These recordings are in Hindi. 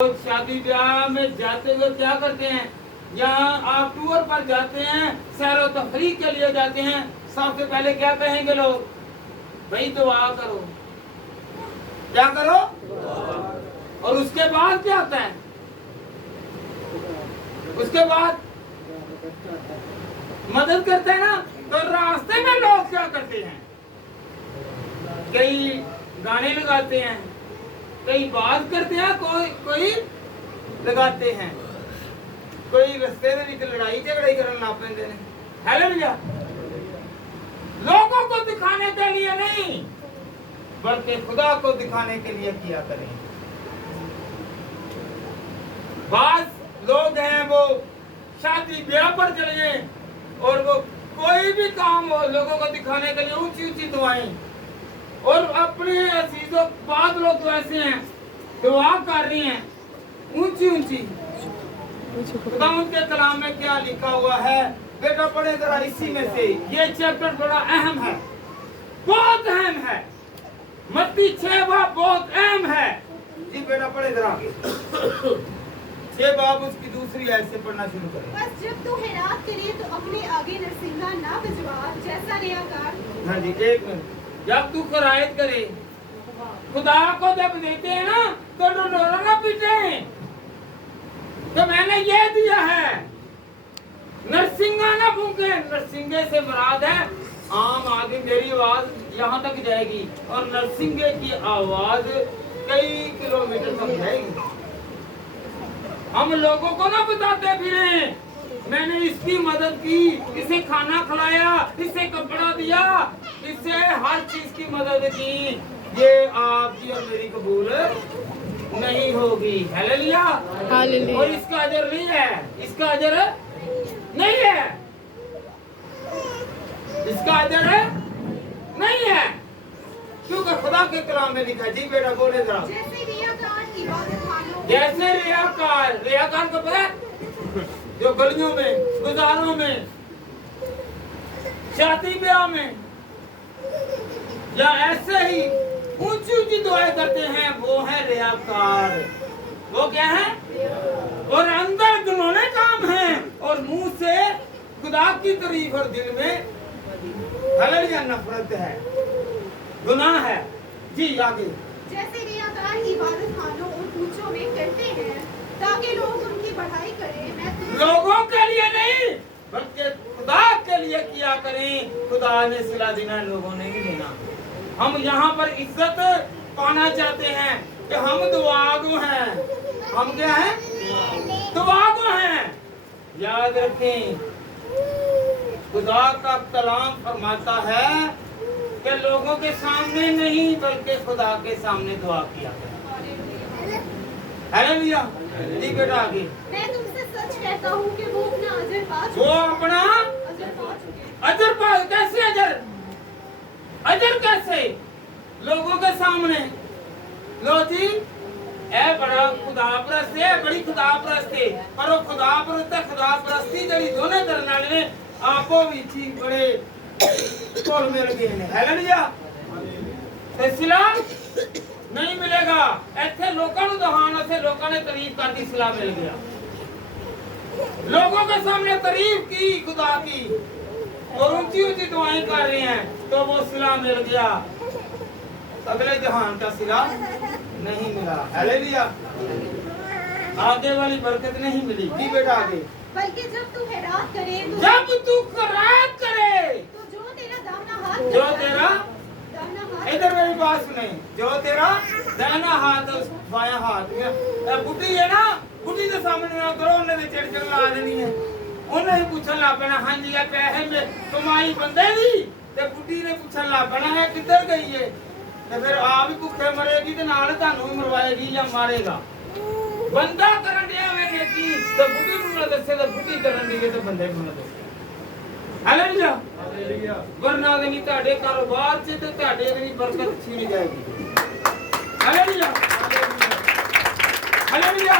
तो शादी ब्याह में जाते हुए क्या करते हैं, यहाँ आप टूर पर जाते हैं, सैर व तफरीह के लिए जाते हैं, सबसे पहले क्या कहेंगे लोग, भाई दुआ करो, क्या करो, और उसके बाद क्या होता है, उसके बाद मदद करते हैं ना। तो रास्ते में लोग क्या करते हैं, कई गाने लगाते हैं, कई बात करते हैं, कोई लगाते हैं, कोई रस्ते में निकल लड़ाई झगड़ाई करने लग पैंदे ने। हालेलुया। लोगों को दिखाने के लिए नहीं, बल्कि खुदा को दिखाने के लिए किया करें। बात लोग हैं वो शादी ब्याह पर चले गए और वो कोई भी काम हो लोगों को दिखाने के लिए ऊंची ऊंची दुआएं, और अपने अजीजों बाद लोग तो ऐसे हैं दुआ कर रही हैं ऊंची ऊंची। खुदा उनके कलाम में क्या लिखा हुआ है बेटा, पढ़े जरा इसी में से, ये चैप्टर बड़ा अहम है, बहुत अहम है। मत्ती 6 बाब बहुत अहम है जी, बेटा पढ़े जरा 6 बाब उसकी दूसरी आयत से पढ़ना शुरू करें। बस जब तू हैरात करे तो अपने आगे नरसिंगा ना बजवा, जैसा रियाकार। हाँ जी, एक मिनट। जब तू करायत करे, खुदा को जब देते हैं ना तो डोरा ना पीटे, तो मैंने ये दिया है, नरसिंगा ना फूंके। नरसिंगे से मुराद है आम आदमी, मेरी आवाज यहाँ तक जाएगी और नरसिंगे की आवाज कई किलोमीटर तक जाएगी। हम लोगों को ना बताते फिरे मैंने इसकी मदद की, इसे खाना खिलाया, इसे कपड़ा दिया, इससे हर चीज की मदद की, ये आपकी और मेरी कबूल नहीं होगी। हालेलुया। हालेलुया। और इसका अजर नहीं है, इसका अजर नहीं है, इसका अजर नहीं है, क्योंकि खुदा के कलाम में लिखा। जी बेटा बोले जरा। जैसे रियाकार इबादत खानों, जैसे रियाकार को पता है, जो गलियों में, गुजारों में, शादी ब्याह में या ऐसे ही ऊंची ऊंची दुआएं करते हैं, वो है रियाकार। वो क्या है, और अंदर घिनौने काम है, और मुंह से खुदा की तारीफ और दिल में हालेलुया नफरत है, गुनाह है। जी आगे। जैसे रियाकार इबादत खानों और कूचों में करते हैं ताकि लोग उनकी बढ़ाई करें। मैं लोगों के लिए नहीं बल्कि खुदा के लिए किया करें। खुदा ने सिला देना, लोगों ने नहीं देना। हम यहाँ पर इज्जत पाना चाहते हैं कि हम दुआगो हैं। हम क्या हैं, दुआगो हैं। याद रखें, खुदा का कलाम फरमाता है कि लोगों के सामने नहीं बल्कि खुदा के सामने दुआ किया करें। हालेलुया। जी बेटा आगे। मैं तुमसे सच कहता हूँ कि वो अपना अजर पा वो चुके, अपना अजर पा चुके। अजर पा, कैसे अजर, अजर कैसे, लोगों के सामने। लो जी, ए बड़ा खुदा परस्त है, बड़ी खुदा परस्त है, पर वो खुदा परस्त है, खुदा परस्ती जड़ी दोने करने वाले ने आपो भी ठीक बड़े कोल मिल गए ने। हालेलुया। ते सिला नहीं मिलेगा, ऐसे लोगों ਨੂੰ दहान से लोगों ने तारीफ कर दी, सिला मिल गया। लोगों के सामने तारीफ की खुदा की और ऊंची ऊंची दुआएं कर रहे हैं, तो वो सिला मिल गया। अगले जहान का सिला नहीं मिला। हालेलुया। आगे वाली बरकत नहीं मिली। जी बेटा आगे। बल्कि जब तू हैरात करे तो जब तू करात करे, तो जो तेरा दाहिना हाथ, जो तेरा, दाहिना हाथ, इधर मेरी बात सुने, जो तेरा दाहिना हाथ बायां हाथ में बुढ़ी है ना, बुढ़ी के सामने ना करो, उन्हें चिड़चिड़ ला देनी है। उन्हें ही पूछन ला पैना, हाँ जी पैसे में कमाई बंदे दी, ते बुढ़ी ने पूछन ला पैना है किधर गई है, ते फिर आप ही भुखे मरेगी ते नाल तानू भी मरवाएगी या मारेगा। बंदा करन दिया वे नेकी ते बुढ़ी नूं ना दसे ते बुढ़ी करन दी ते बंदे नूं ना दसे। हालेलुया। हालेलुया। वरना नहीं ਤੁਹਾਡੇ ਕਾਰੋਬਾਰ 'ਚ ਤੇ ਤੁਹਾਡੇ ਦੀ ਬਰਕਤ ਛੀਨ ਜਾਏਗੀ। हालेलुया। हालेलुया।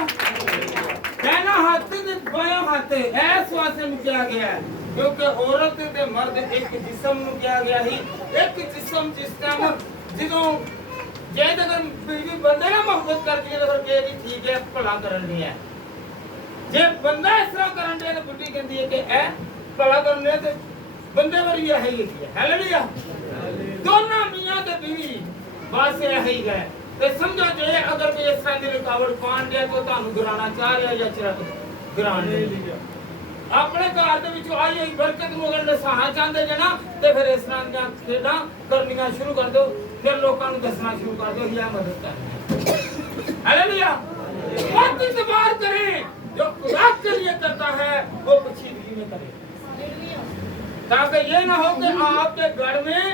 कहना हाथ ते बायां हाथ ऐस वास्ते में किया गया है क्योंकि औरत ते मर्द एक जिस्म में किया गया ही। एक जिस्म जिस टाइम ਜਦੋਂ जे अगर बीवी बंदे ना मोहब्बत करती है तो फिर कहेगी ठीक है भला करन दी है जे बंदा इस तरह करन दे तो बुढ़ी कहती है कि ए भला करन दे तो बंदे वाली है ही है हालेलुया दोनों मियां ते बीवी बस ये ही है ते समझो जे अगर कोई इस तरह की रुकावट पान दे तो ਤੁਹਾਨੂੰ ਗਿਰਾਣਾ ਚਾਹ ਰਿਹਾ ਜਾਂ ਚਿਰ ਗਿਰਾਣ ਨਹੀਂ ਆਪਣੇ ਘਰ ਦੇ ਵਿੱਚ ਆਈ ਹੋਈ ਬਰਕਤ ਨੂੰ ਅਗਰ ਨਸਾਣਾ ਚਾਹੁੰਦੇ ਜੇ ਨਾ ਤੇ ਫਿਰ ਇਸ ਤਰ੍ਹਾਂ ਦੀਆਂ ਖੇਡਾਂ ਕਰਨੀਆਂ ਸ਼ੁਰੂ ਕਰ ਦਿਓ ਫਿਰ ਲੋਕਾਂ ਨੂੰ ਦੱਸਣਾ ਸ਼ੁਰੂ ਕਰ ਦਿਓ ਇਹ ਮਦਦ ਕਰਨੀ हालेलुया मत इतबार करें जो खुदा के लिए करता है वो पछीदगी में करे ताकि ये ना हो कि आपके घर में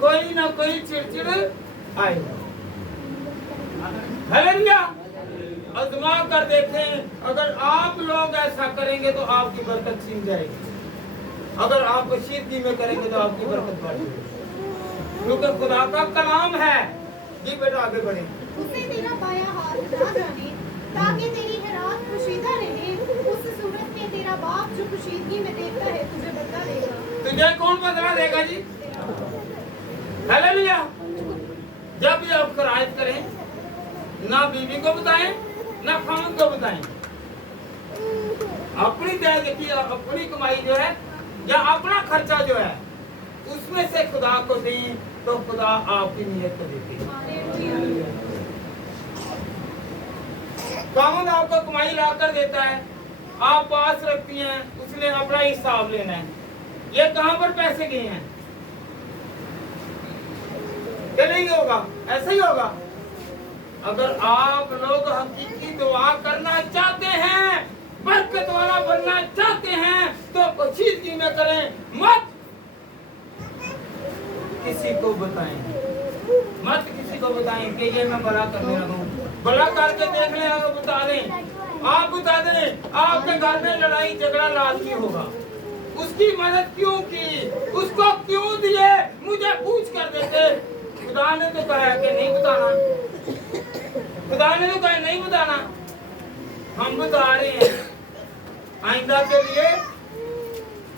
कोई ना कोई चिड़चिड़ आए हालेलुया आजमा कर देखें अगर आप लोग ऐसा करेंगे तो आपकी बरकत छीन जाएगी अगर आप पछीदगी में करेंगे तो आपकी बरकत बढ़ेगी क्योंकि खुदा का कलाम है जी बेटा आगे बढ़े उसे तेरा बायां हाथ ना जाने ताकि तेरी हिरात पोशीदा रहे उस सूरत में तेरा बाप जो पोशीदगी में देखता है तुझे बदला देगा तुझे कौन बदला देगा जी हालेलुया जब भी आप खरायत करें ना बीवी को बताएं ना खामद को बताएं अपनी देखिए अपनी कमाई जो है या अपना खर्चा जो है उसमें से खुदा को दें तो खुदा आपकी नीयत को देती है कामद आपको कमाई ला कर देता है आप पास रखती हैं उसने अपना हिसाब लेना है ये कहां पर पैसे गए हैं ये नहीं होगा ऐसा ही होगा अगर आप लोग हकीकी दुआ करना चाहते हैं बरकत वाला बनना चाहते हैं तो पछीदगी में करें मत किसी को बताएं मत किसी को बताएं कि ये मैं भला करने लगा हूं भला करके देख ले आप बता दें आपके घर में लड़ाई झगड़ा लाजमी होगा उसकी मदद क्यों की उसको क्यों दिए मुझे पूछ कर देते खुदा ने तो कहा कि नहीं बताना खुदा ने तो कहा नहीं बताना हम बता रहे हैं आइंदा के लिए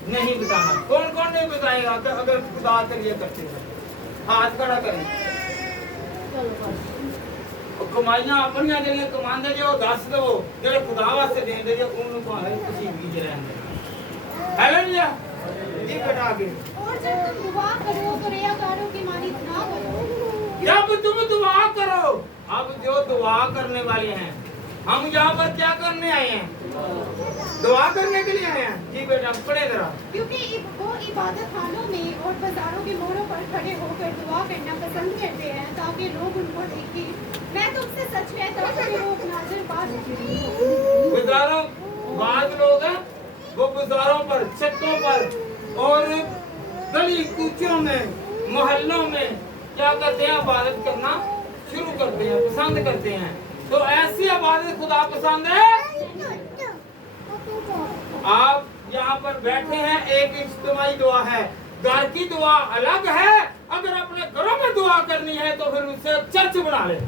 नहीं बताना कौन कौन नहीं बताएगा अगर खुदा के लिए करते हैं हाथ खड़ा करें कमाइयां अपनियां जेड़ियां कमांदे जो दस दो जेड़े खुदा वास्ते देंदे जो उन्होंने भावे पछीदगी च रहंदे हालेलुया जी बेटा आगे और जब तुम दुआ करो तो रियाकारों की मानित ना करो जब तुम दुआ करो अब जो दुआ करने वाले हैं हम यहाँ पर क्या करने आए हैं दुआ करने के लिए आए हैं जी बेटा पढ़े जरा क्योंकि वो इबादत खानों में और बाजारों के मोड़ों पर खड़े होकर दुआ करना पसंद करते हैं ताकि लोग उनको देखें मैं तुमसे सच कहता हूं कि वो नाज़र पा सकेंगे बाजारों बाद लोग हैं वो बाजारों पर छतों पर और गली कूचों में मोहल्लों में क्या करते हैं इबादत करना शुरू करते हैं पसंद करते हैं तो ऐसी इबादत खुदा पसंद है आप यहाँ पर बैठे हैं एक इज्तिमाई दुआ है घर की दुआ अलग है अगर अपने घरों में दुआ करनी है तो फिर उससे चर्च बना ले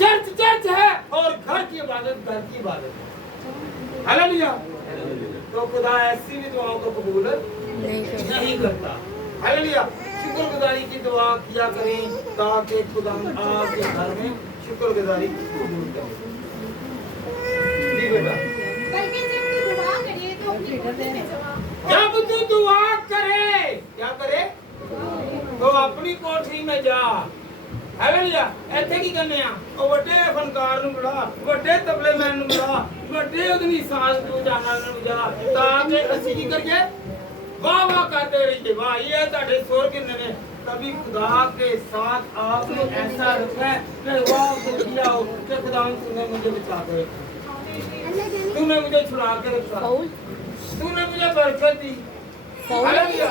चर्च है और घर की इबादत हालेलुया तो खुदा ऐसी भी दुआओं को कबूल नहीं करता हालेलुया शुक्रगुजारी की दुआ किया करें ताकि खुदा आपके घर में शुक्रगुजारी कबूल करे जी बेटा बल्कि जब तू दुआ करे तो अपनी कोठी में जवा जब तू दुआ करे क्या करे तो अपनी कोठरी में जा हालेलुया ਇੱਥੇ ਕੀ ਕਰਨੇ ਆ ਉਹ ਵੱਡੇ ਫਨਕਾਰ ਨੂੰ ਬੁਲਾ ਵੱਡੇ ਤਬਲੇਮੈਨ ਨੂੰ ਬੁਲਾ ਵੱਡੇ ਉਹਦੀ ਸਾਜ਼ ਨੂੰ ਜਾਣਨ ਨੂੰ ਬੁਲਾ ਤਾਂ ਕਿ ਅਸੀਂ ਕੀ ਕਰੀਏ वाह वाह करते रहिए वाह ये ਤੁਹਾਡੇ ਸੁਰ ਕਿੰਨੇ ਨੇ कभी खुदा के साथ आपने ऐसा रखा है कि वाह तो किया हो कि खुदा तूने मुझे बचा के रखा तूने मुझे छुड़ा के रखा तूने मुझे बरकत दी हालेलुया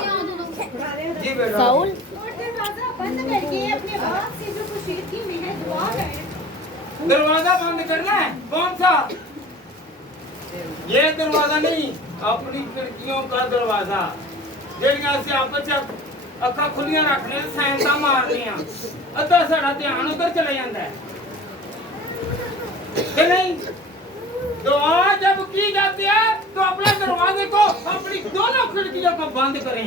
जी बेटा और दरवाजा बंद करके अपने बाप से जो खुशीदगी में है दुआ करें दरवाजा बंद करना है कौन सा ये दरवाजा नहीं अपनी खिड़कियों का दरवाजा ਜਿਹੜੀਆਂ ਅਸੀਂ ਆਪਸ ਚ ਅੱਖਾਂ ਖੁੱਲੀਆਂ ਰੱਖਨੇ ਸੈਂਟਾ ਮਾਰਨੇ ਆ ਅੱਧਾ ਸਾਡਾ ਧਿਆਨ ਉਧਰ ਚਲੇ ਜਾਂਦਾ ਹੈ कि नहीं दुआ जब की जाती है तो अपने दरवाजे को अपनी दोनों खिड़कियों को बंद करें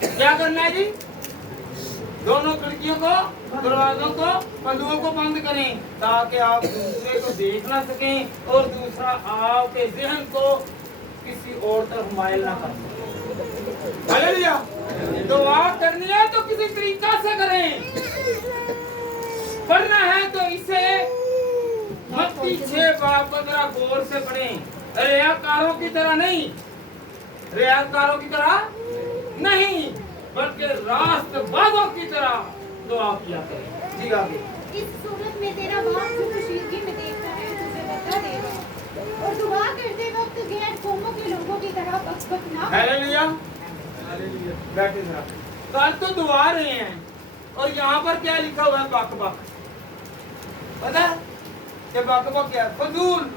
क्या करना है जी दोनों खिड़कियों को, दरवाजों को, पल्लुओं को बंद करें ताकि आप दूसरे को देख ना सकें और दूसरा आपके जहन को किसी और तरफ माइल ना कर सके। हालेलुया। दुआ करनी है तो किसी तरीका से करें, पढ़ना है तो इसे मत्ती 6 बाब को जरा गौर से पढ़ें। रियाकारों की तरह नहीं, रियाकारों की तरह नहीं, बल्कि रास्तबाजों की तरह दुआ किया करें। जी आगे। इस सूरत में तेरा बाप जो कशीदगी में देखता है तुझे बदला देगा और दुआ करते वक्त गैर कौमों के लोगों की तरह बकबक ना कर। हालेलुया। बैठे जरा। कल तो दुआ रहे हैं और यहाँ पर क्या लिखा हुआ है? बक बक। पता है कि बक बक क्या है? फजूल।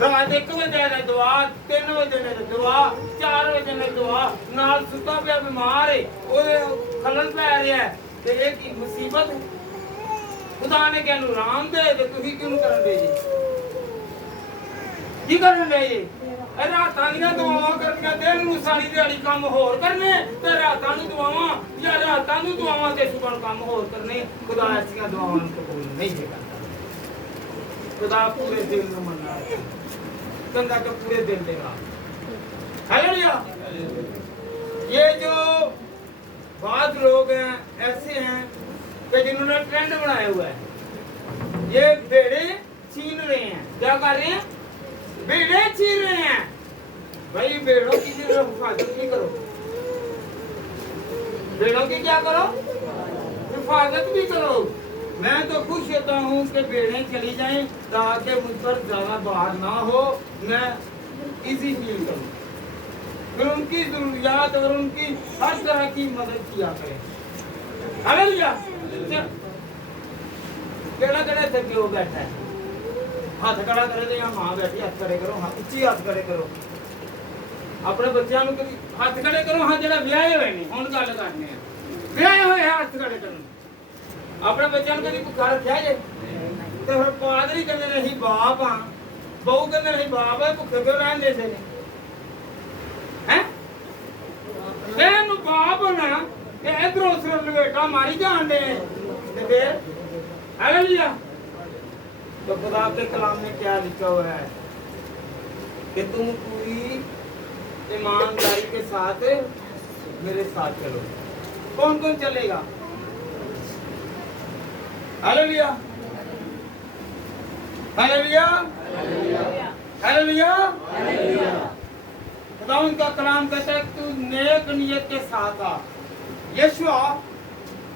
रात 1 बजे ने दुआ, 3 बजे ने दुआ, 4 बजे ने दुआ, नाल सुता पिया बीमार है, ओदे खलन पै रहा है ते ये की मुसीबत है। खुदा ने क्या आराम दे ते तुसी क्यों करन दे जी? की करन दे जी? रातां दी दुआवां करनियां, दिन नूं सारी दिहाड़ी काम होर करने ते रातां नूं दुआवां या रातां नूं दुआवां ते सुबह नूं काम होर करने। खुदा ऐसियां दुआवां नूं कबूल नहीं करदा। खुदा पूरे दिल में मन्ना है, बंदा तो पूरे दिल देगा। हालेलुया। ये जो बाद लोग हैं ऐसे हैं कि जिन्होंने ट्रेंड बनाया हुआ है, ये बेड़े छीन रहे हैं। क्या कर रहे हैं? बेड़े छीन रहे हैं। भाई बेड़ों की हिफाजत भी करो, बेड़ों की क्या करो? हिफाजत भी करो। मैं तो खुश होता हूँ कि बेड़े चली जाएं ताकि मुझ पर ज्यादा बाहर ना हो, मैं इजी फील करूँ, फिर उनकी जरूरियात और उनकी हर तरह की मदद किया करें। हालेलुया। केड़ा केड़ा थे क्यों बैठा है? हाथ खड़ा करे तो यहाँ मां बैठी, हाथ खड़े करो, हाथ उच्ची हाथ खड़े करो। अपने बच्चों को हाथ खड़े करो। हाँ जरा ब्याहे हुए नहीं हुण गल करने हैं, ब्याहे हुए हाथ खड़े करो। अपने बच्चों को कभी भुखा रखा जे तो फिर पादरी कहते नहीं बाप हाँ, बहू कहते नहीं बाप है, भुखे क्यों रहन दे हैं? तेन बाप ना इधरों उधरों लपेटा मारी जान दे फिर। हालेलुया। तो खुदा के कलाम में क्या लिखा हुआ है कि तुम पूरी ईमानदारी के साथ मेरे साथ चलो। कौन कौन चलेगा? हालेलुया। हालेलुया। हालेलुया। खुदा उनका कलाम कहता है तू नेक नियत के साथ आ। यशुआ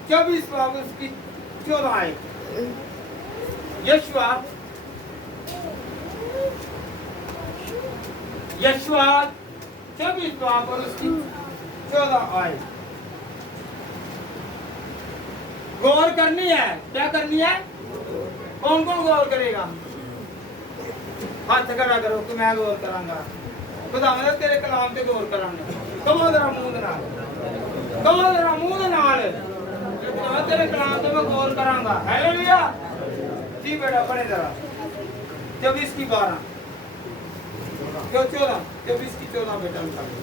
24 बाब उसकी 14 आयत। यशुआ 24 बाब और उसकी 14 आयत। गौर करनी है। क्या करनी है? कौन कौन गौर करेगा? हाथ खड़ा करो कि मैं गौर करांगा। खुदा मतलब तेरे कलाम पे गौर करांगे। कहो जरा मुंह नाल, कहो जरा मुंह नाल, तेरे कलाम पे मैं गौर करांगा। हालेलुया। जी बेटा पढ़े जरा 24 की 12 क्यों 14 24 की 14 बेटा निकालो।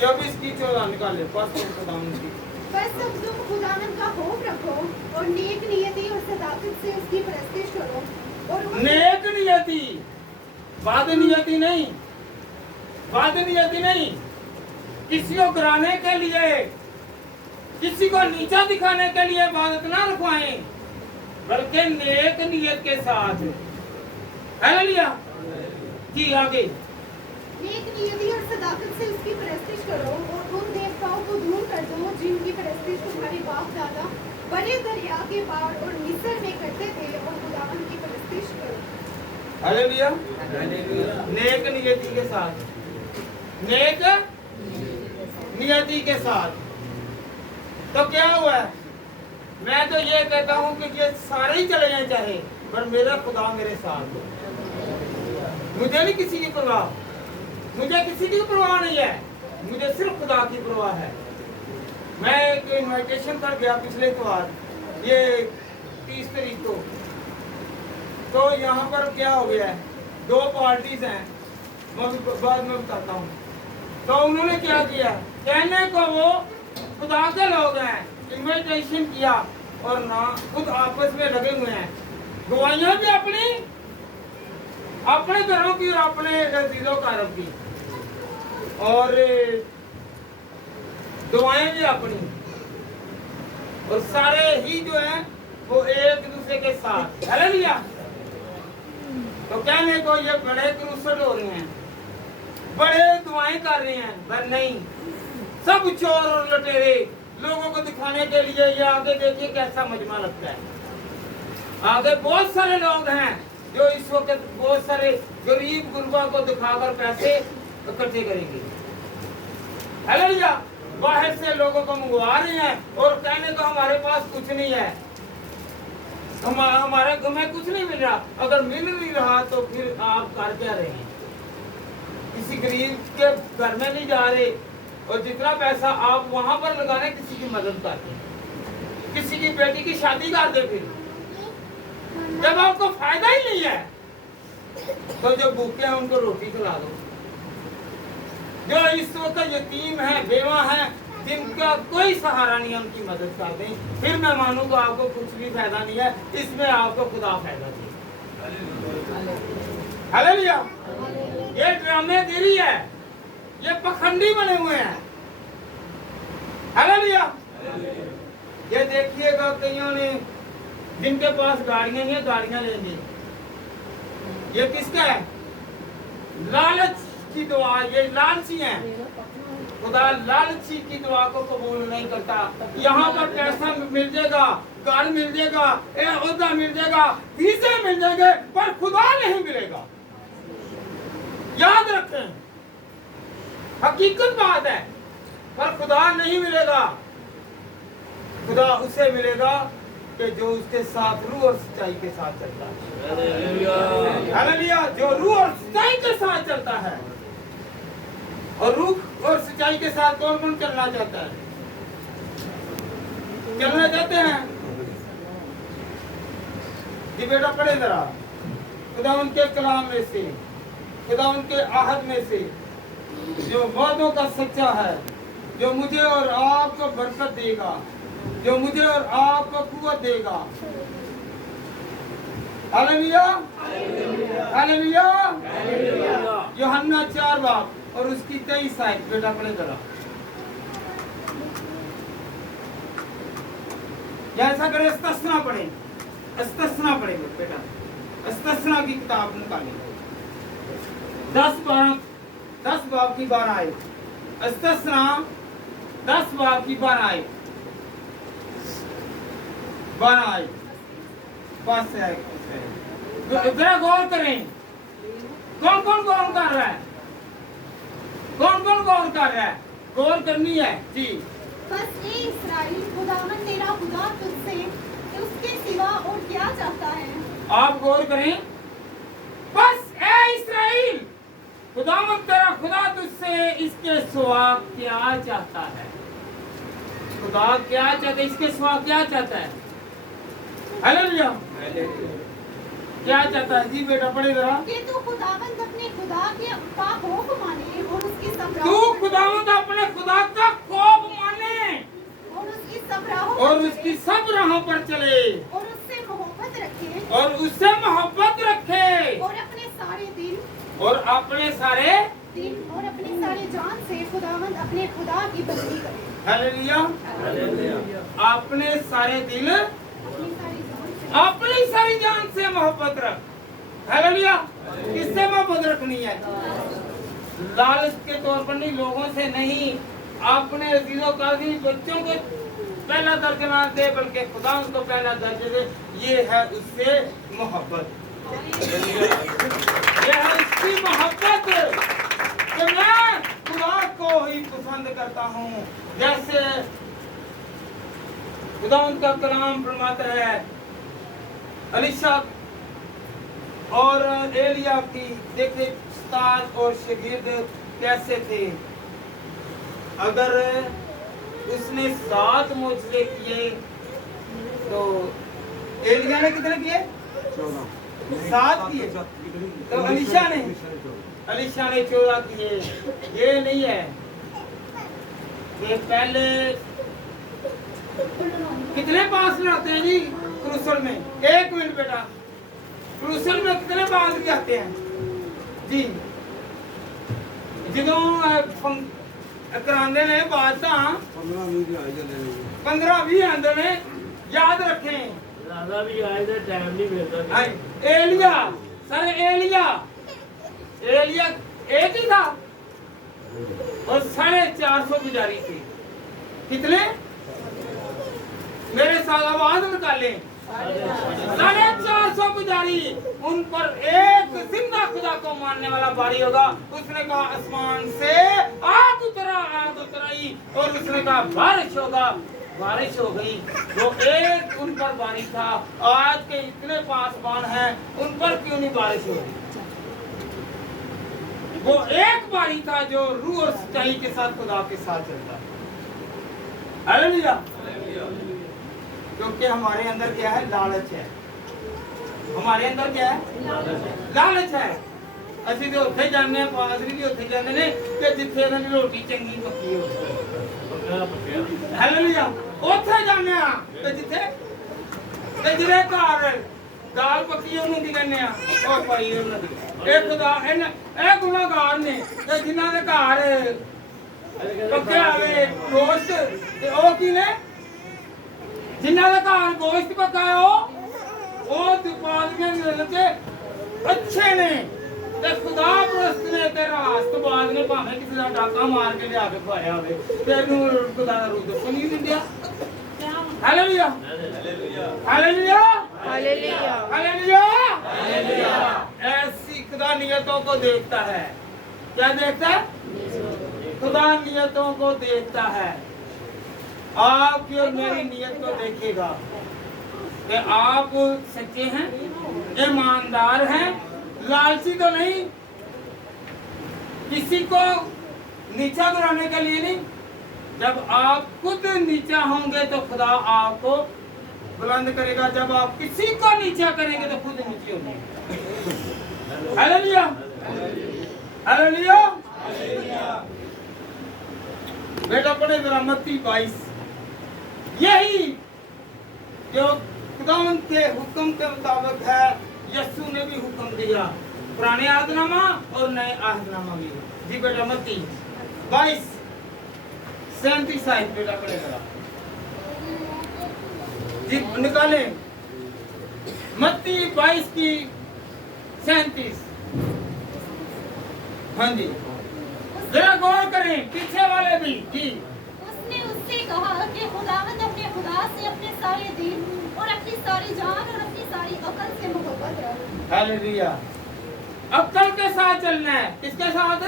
24 की 14 निकाले। बस अब तुम खुदावंद का खौफ रखो और नेक नियति और सदाकत से उसकी परस्तिश करो। और नेक नियति, बाद नियति नहीं, बाद नियति नहीं। किसी को गिराने के लिए, किसी को नीचा दिखाने के लिए इबादत ना रखवाएं, बल्कि नेक नियत के साथ। हालेलुया। जी आगे। नेक नियति और सदाकत से उसकी परस्तिश करो और उन देवताओं को दूर कर दो जिनकी परस्तिश तुम्हारे बाप दादा बड़े दरिया के पार और मिस्र में करते थे, और खुदावंद की परस्तिश करो। हालेलुया। नेक नियति के साथ, नेक नियति के साथ। तो क्या हुआ? मैं तो ये कहता हूँ कि ये सारे ही चले जाए चाहे, पर मेरा खुदा मेरे साथ। मुझे नहीं किसी की परवाह, मुझे किसी की परवाह नहीं है, मुझे सिर्फ खुदा की परवाह है। मैं एक इन्विटेशन कर गया पिछले इतवार, ये 30 तारीख को। तो यहाँ पर क्या हो गया है, 2 पार्टीज हैं, मैं बाद में बताता हूँ। तो उन्होंने क्या किया, कहने को वो खुदा के लोग हैं, इन्विटेशन किया और ना खुद आपस में लगे हुए हैं। गवाहियां भी अपने घरों की और अपने अजीजों कारब की, और दुआएं भी अपनी, और सारे ही जो है वो एक दूसरे के साथ। हालेलुया। तो कहने को ये बड़े क्रूसड हो रहे हैं, बड़े दुआएं कर रहे हैं, पर नहीं, सब चोर और लुटेरे लोगों को दिखाने के लिए। ये आगे देखिए कैसा मजमा लगता है। आगे बहुत सारे लोग हैं जो इस वक्त बहुत सारे गरीब गुरबा को दिखाकर पैसे इकट्ठे करेंगे। हालेलुया। बाहर से लोगों को मंगवा रहे हैं और कहने को हमारे पास कुछ नहीं है, हमारे हमें कुछ नहीं मिल रहा। अगर मिल नहीं रहा तो फिर आप कर क्या रहे हैं? किसी गरीब के घर में नहीं जा रहे, और जितना पैसा आप वहां पर लगाने किसी की मदद करते हैं, किसी की बेटी की शादी कर दे। फिर जब आपको फायदा ही नहीं है तो जो भूखे हैं उनको रोटी खिला दो। जो इस वक्त यतीम है, बेवा है, जिनका कोई सहारा नहीं है, उनकी मदद कर दें। फिर मैं मानूंगा आपको कुछ भी फायदा नहीं है, इसमें आपको खुदा फायदा दे। हालेलुया। ये ड्रामेगिरी है, ये पखंडी बने हुए हैं। हालेलुया। ये देखिएगा कईयों ने जिनके पास गाड़ियां नहीं है, गाड़ियां लेंगे। ये किसका है? लालच की दुआ। ये लालची है। खुदा लालची की दुआ को कबूल नहीं करता। यहाँ पर पैसा मिल जाएगा, घर मिल जाएगा, ओहदा मिल जाएगा, वीज़े मिल जाएंगे, पर खुदा नहीं मिलेगा। याद रखें, हकीकत बात है, पर खुदा नहीं मिलेगा। खुदा उसे मिलेगा कि जो उसके साथ रूह और सच्चाई के साथ चलता है। हालेलुया। जो रूह और सच्चाई के साथ चलता है। और रूह और सच्चाई के साथ कौन कौन चलना चाहता है? चलना चाहते हैं जी बेटा, पढ़े जरा। खुदा उनके कलाम में से, खुदा उनके आहद में से, जो वादों का सच्चा है, जो मुझे और आपको बरकत देगा, जो मुझे और आपको कुव्वत देगा। हालेलुया। हालेलुया। यूहन्ना 4 बाब और उसकी 23 आयत। बेटा पढ़े जरा। या ऐसा करे, इस्तस्ना पढ़े, इस्तस्ना पढ़े बेटा, इस्तस्ना की किताब निकालें। 10 बाब की 12 आयत। इस्तस्ना 10 बाब की 12 आयत। 12 आयत बस है। जरा गौर करें, कौन कौन गौर कर रहा है? कौन कौन गौर कर रहा है? गौर करनी है जी। बस ए इस्राएल, खुदावन तेरा खुदा तुझसे उसके सिवा और क्या चाहता है? आप गौर करें। बस ए इस्राएल, खुदावन तेरा खुदा तुझसे इसके सिवा क्या चाहता है? खुदा क्या चाहता है? इसके सिवा क्या चाहता है? हालेलुया। क्या चाहता है जी बेटा, पढ़े जरा। कि तू खुदावंद अपने खुदा का खौफ माने और उसकी तू सबराहों खुदावंद अपने खुदा का खौफ माने और उसकी सबराहों और पर उसकी चले सब राहों पर चले और उससे मोहब्बत रखे और उससे मोहब्बत रखे और अपने सारे दिन और अपने सारे और अपनी सारी जान से खुदावंद अपने खुदा की बंदगी करे। हालेलुया। अपने सारे दिल, अपनी सारी जान से अपनी सारी जान से मोहब्बत रख। हालेलुया। किससे मोहब्बत रखनी है? लालच के तौर पर नहीं, लोगों से नहीं, अपने अजीजों का भी, बच्चों को पहला दर्जा ना दे, बल्कि खुदा उनको पहला दर्जा दे। ये है उससे मोहब्बत। ये है उसकी मोहब्बत कि मैं खुदा को ही पसंद करता हूँ। जैसे खुदा उनका कलाम फरमाता है, अलीशा और एलिया की देखे उस्ताद और शागिर्द कैसे थे। अगर उसने 7 मुजज़े किए तो एलिया ने कितने किए? 7 किए। तो अलीशा ने 14 किए। ये नहीं है, कि पहले कितने पास रहते हैं जी क्रूसल में? 1 मिनट बेटा, क्रूसल में कितने पास आते हैं जी? जो करांदे ने बात 15-20 आंदे ने, याद रखें। ज्यादा भी आए तो टाइम नहीं मिलता। एलिया, सर एलिया एक ही था और 450 पुजारी थे। कितने? मेरे साथ आवाज निकालें। 450 पुजारी, उन पर एक जिंदा खुदा को मानने वाला बारी होगा। उसने कहा आसमान से आग उतराई और उसने कहा बारिश होगा, बारिश हो गई। वो एक उन पर बारी था। आज के इतने पासवान हैं, उन पर क्यों नहीं बारिश हो रही? वो एक बारी था जो रूह और सच्चाई के साथ खुदा के साथ चलता है। हालेलुया। क्योंकि हमारे अंदर क्या है? लालच है। हमारे अंदर क्या है? लालच है। ਅਸੀਂ ਤੇ ਉੱਥੇ ਜਾਂਦੇ ਆ, ਪਾਦਰੀ ਵੀ ਉੱਥੇ ਜਾਂਦੇ ਨੇ ਕਿ ਜਿੱਥੇ ਇਹਨਾਂ ਦੀ ਰੋਟੀ ਚੰਗੀ ਪੱਕੀ ਹੋਵੇ। ਹਾਲੇਲੂਇਆ। ਉੱਥੇ ਜਾਂਦੇ ਆ ਤੇ ਜਿੱਥੇ ਤੇ ਜਿਹੜੇ ਘਰ ਦਾਲ ਪੱਕੀ ਉਹਨੂੰ ਕੀ ਕਹਿੰਦੇ ਆ? ਉਹ ਭਾਈ ਉਹਨਾਂ ਦੀ ਇਹ ਖੁਦਾ ਇਹ ਗੁਨਾਹਗਾਰ ਨੇ ਤੇ ਜਿਨ੍ਹਾਂ ਦੇ ਘਰ ਪੱਕੇ ਆਵੇ ਗੋਸ਼ਤ ਤੇ ਉਹ ਕੀ ਨੇ? जिन्ना का घर गोश्त पकाया वो पादरियां के अच्छे ने ते खुदा परस्त ने ते राष्ट्रवाद ने भावें किसी का डाका मार के लिया के खुआया होवे तेनू खुदा दा रूप दसो नहीं दिंदिया। Hallelujah hallelujah hallelujah hallelujah hallelujah. ऐसी खुदा नियतों को देखता है। क्या देखता है? खुदा नियतों को देखता है। आपकी और मेरी नियत को देखेगा कि आप सच्चे हैं, ईमानदार हैं, लालची तो नहीं, किसी को नीचा गिराने के लिए नहीं। जब आप खुद नीचा होंगे तो खुदा आपको बुलंद करेगा। जब आप किसी को नीचा करेंगे तो खुद नीचे होंगे। Hallelujah hallelujah. बेटा पढ़े जरा मत्ती 22। यही जो खुदावंद के हुक्म के मुताबिक है, यीशु ने भी हुक्म दिया, पुराने आदनामा और नए आदनामा भी। जी बेटा मत्ती 22:37 आयत बेटा पढ़ेगा जी, निकाले मत्ती 22:37। हाँ जी जरा गौर करें, पीछे वाले भी जी। उसने उससे कहा कि खुदावंद अपने खुदा से अपने सारे दिल और अपनी सारी जान और अपनी सारी अकल से मोहब्बत रख। हालेलुया। अक्ल के साथ चलना है। किसके साथ?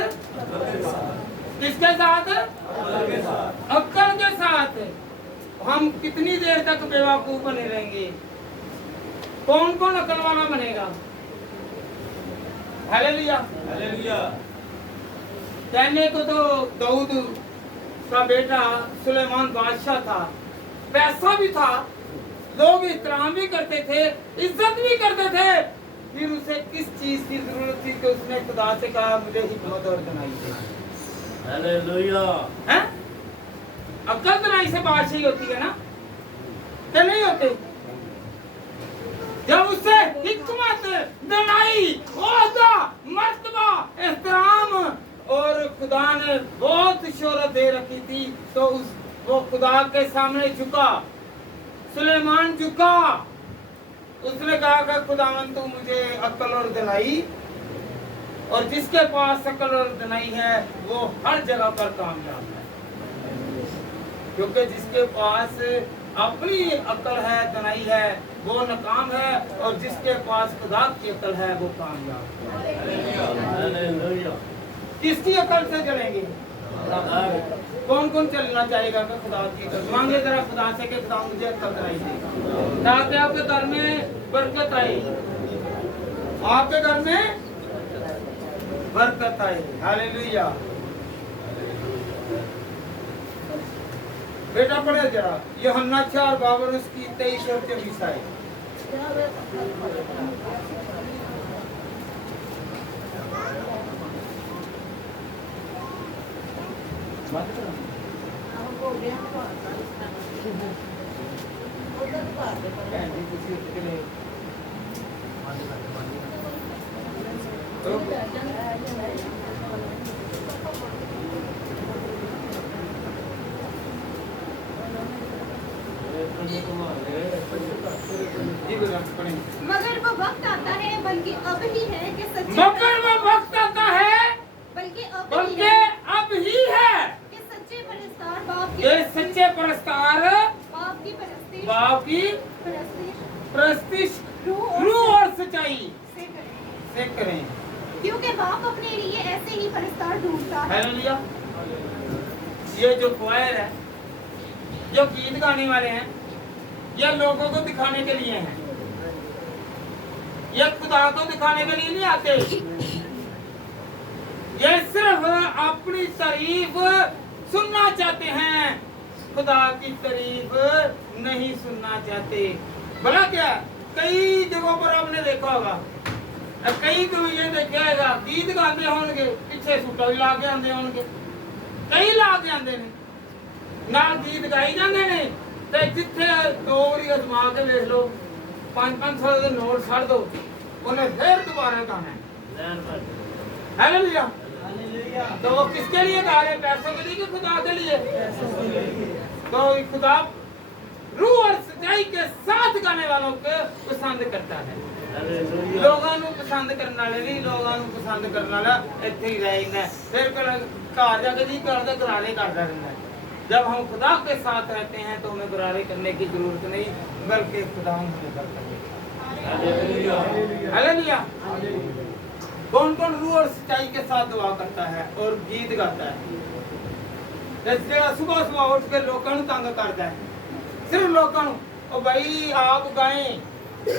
किसके साथ? अक्ल के साथ। हम कितनी देर तक बेवकूफ बने रहेंगे? कौन कौन अक्ल वाला बनेगा? Hallelujah hallelujah. कहने को तो दाऊद का बेटा सुलेमान बादशाह था, पैसा भी था, लोग एहतराम भी करते थे, इज्जत भी करते थे। फिर उसे किस चीज की जरूरत थी कि उसने खुदा से कहा मुझे हिकमत और दनाई दे। हालेलुया। हैं? अक्ल दनाई से बादशाही होती है ना? क्या नहीं होते? जब उससे हिकमत दनाई, ओहदा, मर्तबा, एहतराम और खुदा ने बहुत शोहरत दे रखी थी तो वो खुदा के सामने झुका। सुलेमान झुका। उसने कहा कि खुदावंद तू मुझे अक्ल और दनाई, और जिसके पास अक्ल और दनाई है वो हर जगह पर कामयाब है। क्योंकि जिसके पास अपनी अक्ल है, दनाई है, वो नाकाम है, और जिसके पास खुदा की अक्ल है वो कामयाब है। हालेलुया। किसकी अकल से चलेंगे? कौन कौन चलना चाहेगा कि खुदा की अकल? मांगे जरा खुदा से कि खुदा मुझे अकल दनाई दे, ताकि आपके घर में बरकत आए, आपके घर में बरकत आए। हालेलुया। बेटा पढ़े जरा यूहन्ना 4:52 उसकी 23 और 24 आए। मगर वो वक्त आता है बल्कि अब ही है कि सच्चे मगर वो वक्त आता है बल्कि अब ही बल्कि है अब ही है कि सच्चे परस्तार बाप ये की सच्चे परस्तार बाप की परस्तिश बाप की परस्तिश प्रस्तिश रूह रूह और सच्चाई से करें, से करें। क्योंकि बाप अपने लिए ऐसे ही परस्तार ढूंढता है। हालेलुया। ये जो क्वायर है, जो गीत गाने वाले हैं, ये लोगों को दिखाने के लिए हैं। ये खुदा को दिखाने के लिए नहीं आते। ये सिर्फ अपनी तारीफ सुनना चाहते हैं, खुदा की तारीफ नहीं सुनना चाहते। भला क्या कई जगहों पर आपने देखा होगा, कई तो ये देखा होगा गीत गाते होंगे, पिछे सूटा भी ला के आते होंगे, कई ला के आते ने नाल गीत गाई जाते ने ते जिथे दो बारी अजमा के देख लो 500 के नोट छड़ दो उन्हें फिर दोबारा गाना है। हालेलुया। तो वो किसके लिए गा रहे? पैसों के लिए कि खुदा के लिए? तो खुदा रूह और सच्चाई के साथ गाने वालों को पसंद करता है। लोगों को पसंद करने वाले नहीं, लोगों को पसंद करने वाला इतने ही रहेगा, फिर घर जाके जी करता गरारे करता रहता है। जब हम खुदा के साथ रहते हैं तो हमें गरारे करने की जरूरत नहीं, बल्कि खुदा हमें करता है। हालेलुया। कौन कौन रूह और सच्चाई के साथ दुआ करता है और गीत गाता है? सुबह सुबह उठ के लोगों को तंग करता है, सिर्फ लोगों को भाई आप गाएं,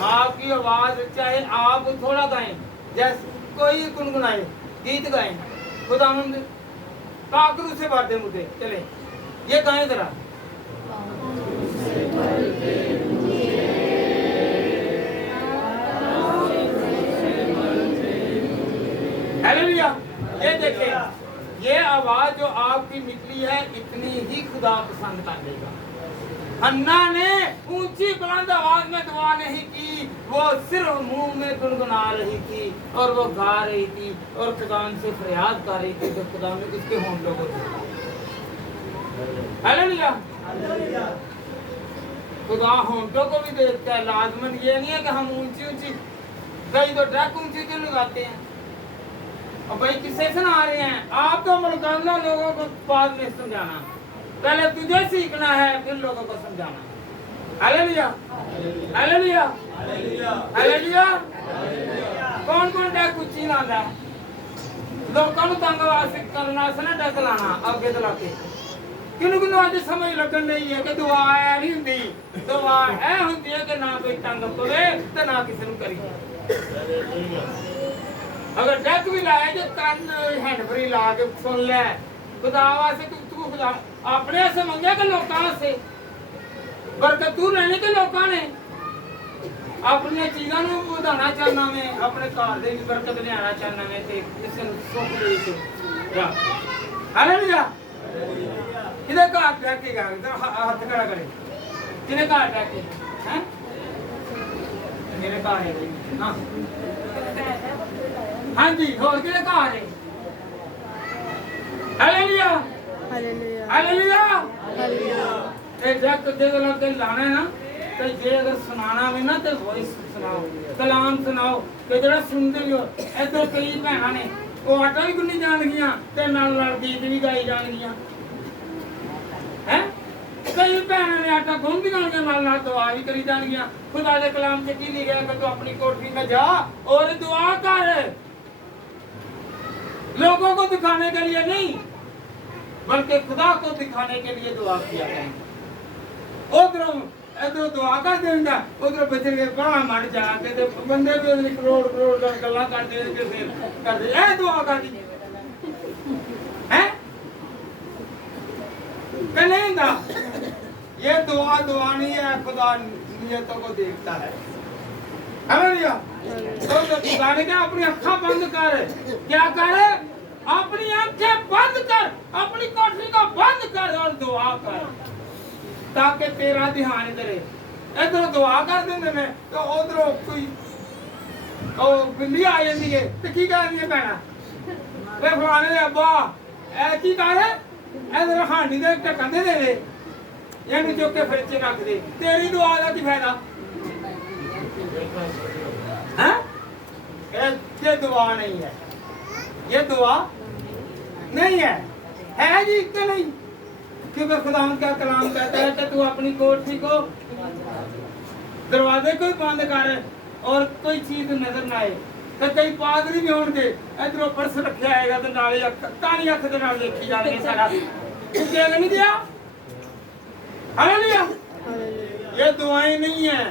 आपकी आवाज चाहे आप थोड़ा गाएं, जैसे कोई गुनगुनाए गीत गाएं, खुदा काकरू से भर दे मुझे, चले ये गाएं जरा। हालेलुया। ये देखिए, ये आवाज जो आपकी निकली है इतनी ही खुदा पसंद कर देगा। हन्ना ने ऊंची बुलंद आवाज में दुआ नहीं की, वो सिर्फ मुंह में गुनगुना रही थी और वो गा रही थी और खुदा से फरियाद कर रही थी, तो खुदा में किसके होंठों को देखा। हालेलुया। खुदा होंठों को भी देखता है। लाजमन ये नहीं है कि हम ऊंची ऊंची, कई तो ट्रैक ऊंची ऊंची लगाते हैं और भाई किससे सुना रहे हैं? आप तो मुल्काना लोगों को बाद में समझाना, पहले तुझे सीखना है फिर लोगों को समझाना। हालेलुया। हालेलुया। हालेलुया। कौन कौन टैक ऊंची लांदा है? लोगों को तंगवास करना से ना टैक लाना आगे तो लाके किन्नू आज समझ लगन नहीं है कि दुआ है नहीं हुंदी, दुआ है हुंदी है कि ना कोई तंग पवे ते ना किसी नूं करी। अगर टैक भी लाए जो कान हैंड फ्री ला के सुन ले, खुदा वास्ते तू खुदा अपने से मंगे कि लोकां से बरकत तू लेने के लोकां ने अपनी चीज़ों को बढ़ाना चाहना में, अपने घर दे बरकत लियाना चाहना में ते किसी नूं सुख दे के हालेलुया। किधर घर टैके गा हाथ खड़ा करे, किने घर टैके हैं? मेरे घर है ना। हाँ जी, और किने घर है? हालेलुया। हालेलुया। हालेलुया। एक जग दे के लाना है ना, तो जे अगर सुनाना भी ना तो वॉइस सुनाओ, कलाम सुनाओ कि जरा सुनते हो। इधर कई भैन ने वो आटा भी गुन्नी जाणगियां ते नाल नाल गीत भी गाई जाणगियां हैं। कई भैन ने आटा गुन्नी जाणगियां नाल नाल दुआ भी करी जाणगियां। खुदा दे कलाम च की लिखा है कि तू अपनी कोठरी में जा और दुआ कर, लोगों को दिखाने के लिए नहीं बल्कि खुदा को दिखाने के लिए दुआ किया करें। उधरों इधर दुआ कर देंगे, उधर बच्चे के बड़ा मर जाके ते बंदे भी करोड़ करोड़ गल्ला कर दे के फिर कर दे ए दुआ कर दी हैं कहेंगा। ये दुआ दुआ नहीं है, खुदा नियतों को देखता है। हालेलुया। तो खुदा ने क्या अपनी अखा बंद कर क्या कर अपनी आंखें बंद कर, अपनी कोठरी को बंद कर और दुआ कर, ताकि तेरा ध्यान इधर इधर दुआ कर देंगे ने तो उधरों कोई ओ बिल्ली आ जाती है तो की करनी है भैना वे फलाने दे अब्बा ऐ की कर इधर हांडी दे ढक्कन दे दे यानी चुक के फ्रिज च रख दे, तेरी दुआ का की फायदा है? ये दुआ नहीं है, ये दुआ नहीं है जी कि नहीं? क्योंकि खुदा का कलाम कहता है कि तू अपनी कोठरी को दरवाजे को ही बंद कर और कोई चीज नजर ना आए। तो कई पादरी भी होंगे इधरों पर्स रखे आएगा तो नाले काली अख के नाल देखी जाएगी सारा कुछ नहीं दिया। हालेलुया, ये दुआएं नहीं है।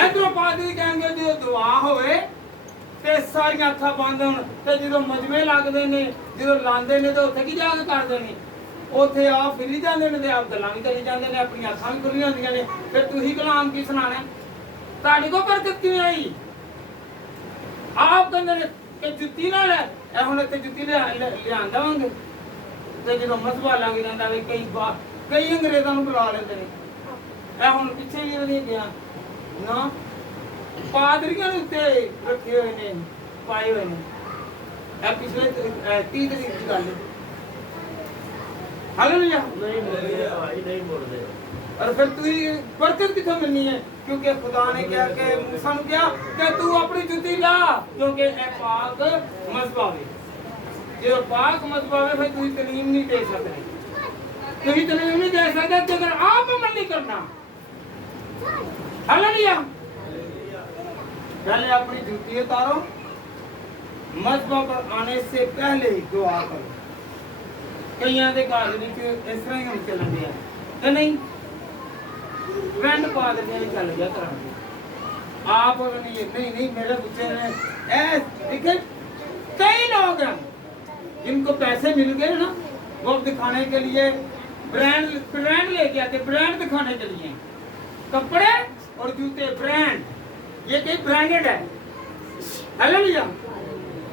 इधरों पादरी कहेंगे जो दुआ होए ते सारियां अखां बंद होण ते ਜਦੋਂ ਮਜਮੇ ਲੱਗਦੇ ਨੇ ਜਦੋਂ ਲਾਉਂਦੇ ਨੇ ਤੇ ਉੱਥੇ ਕੀ ਜਾ ਕੇ ਕਰਦੇ ਨੇ ਉੱਥੇ ਆ ਫਿਰੀ ਜਾਂਦੇ ਨੇ ਤੇ ਆਪ ਗੱਲਾਂ ਵੀ ਕਰੀ ਜਾਂਦੇ ਨੇ ਆਪਣੀਆਂ ਅੱਖਾਂ ਵੀ ਖੁੱਲੀਆਂ ਹੁੰਦੀਆਂ ਨੇ ਫਿਰ ਤੁਸੀਂ ਕਲਾਮ ਕੀ ਸੁਣਾਣਾ ਤੁਹਾਡੀ ਕੋ ਬਰਕਤ ਕਿਵੇਂ ਆਈ ਆਪ ਕਹਿੰਦੇ ਨੇ ਕਿ ਜੁੱਤੀ ਨਾਲ ਇਹ ਹੁਣ ਇੱਥੇ ਜੁੱਤੀ ਲਿਆਂਦਾ ਵਾਂਗੇ ਤੇ ਜਦੋਂ ਮਸਬਾ ਲੱਗ ਜਾਂਦਾ ਵੇ ਕਈ ਅੰਗਰੇਜ਼ਾਂ ਨੂੰ ਬੁਲਾ ਲੈਂਦੇ ਨੇ ਇਹ ਹੁਣ ਪਿੱਛੇ ਹੀ ਨਹੀਂ ਗਿਆ ਨਾ ਪਾਦਰੀਆਂ ਦੇ ਉੱਤੇ ਰੱਖੇ ਹੋਏ ਨੇ ਪਾਏ ਹੋਏ ਨੇ ਇਹ ਪਿਛਲੇ 30 ਤਰੀਕ ਦੀ ਗੱਲ ਹੈ। हालेलुया, नहीं बोलते और फिर तू बरकत किथों मिलनी है? क्योंकि खुदा ने क्या कि मूसा ने क्या कि तू अपनी जुती ला क्योंकि ए पाक मज़बा है। जो पाक मज़बा है भाई तू तलीम नहीं दे सकते, तू तलीम नहीं दे सकते अगर आप अमल नहीं करना। हालेलुया, पहले अपनी जुती उतारो, मज़बा पर आने से पहले दुआ करो। कईयां दे घर विच इस तरह ही हम चलन दिया ते नहीं वैन पा देने चल गया करांगे आप नहीं मेरे बच्चे ने ऐ देखे कई लोग हैं जिनको पैसे मिल गए ना वो दिखाने के लिए ब्रांड लेके आते, ब्रांड दिखाने के लिए कपड़े और जूते ब्रांड ये कई ब्रांडेड है। हालेलुया,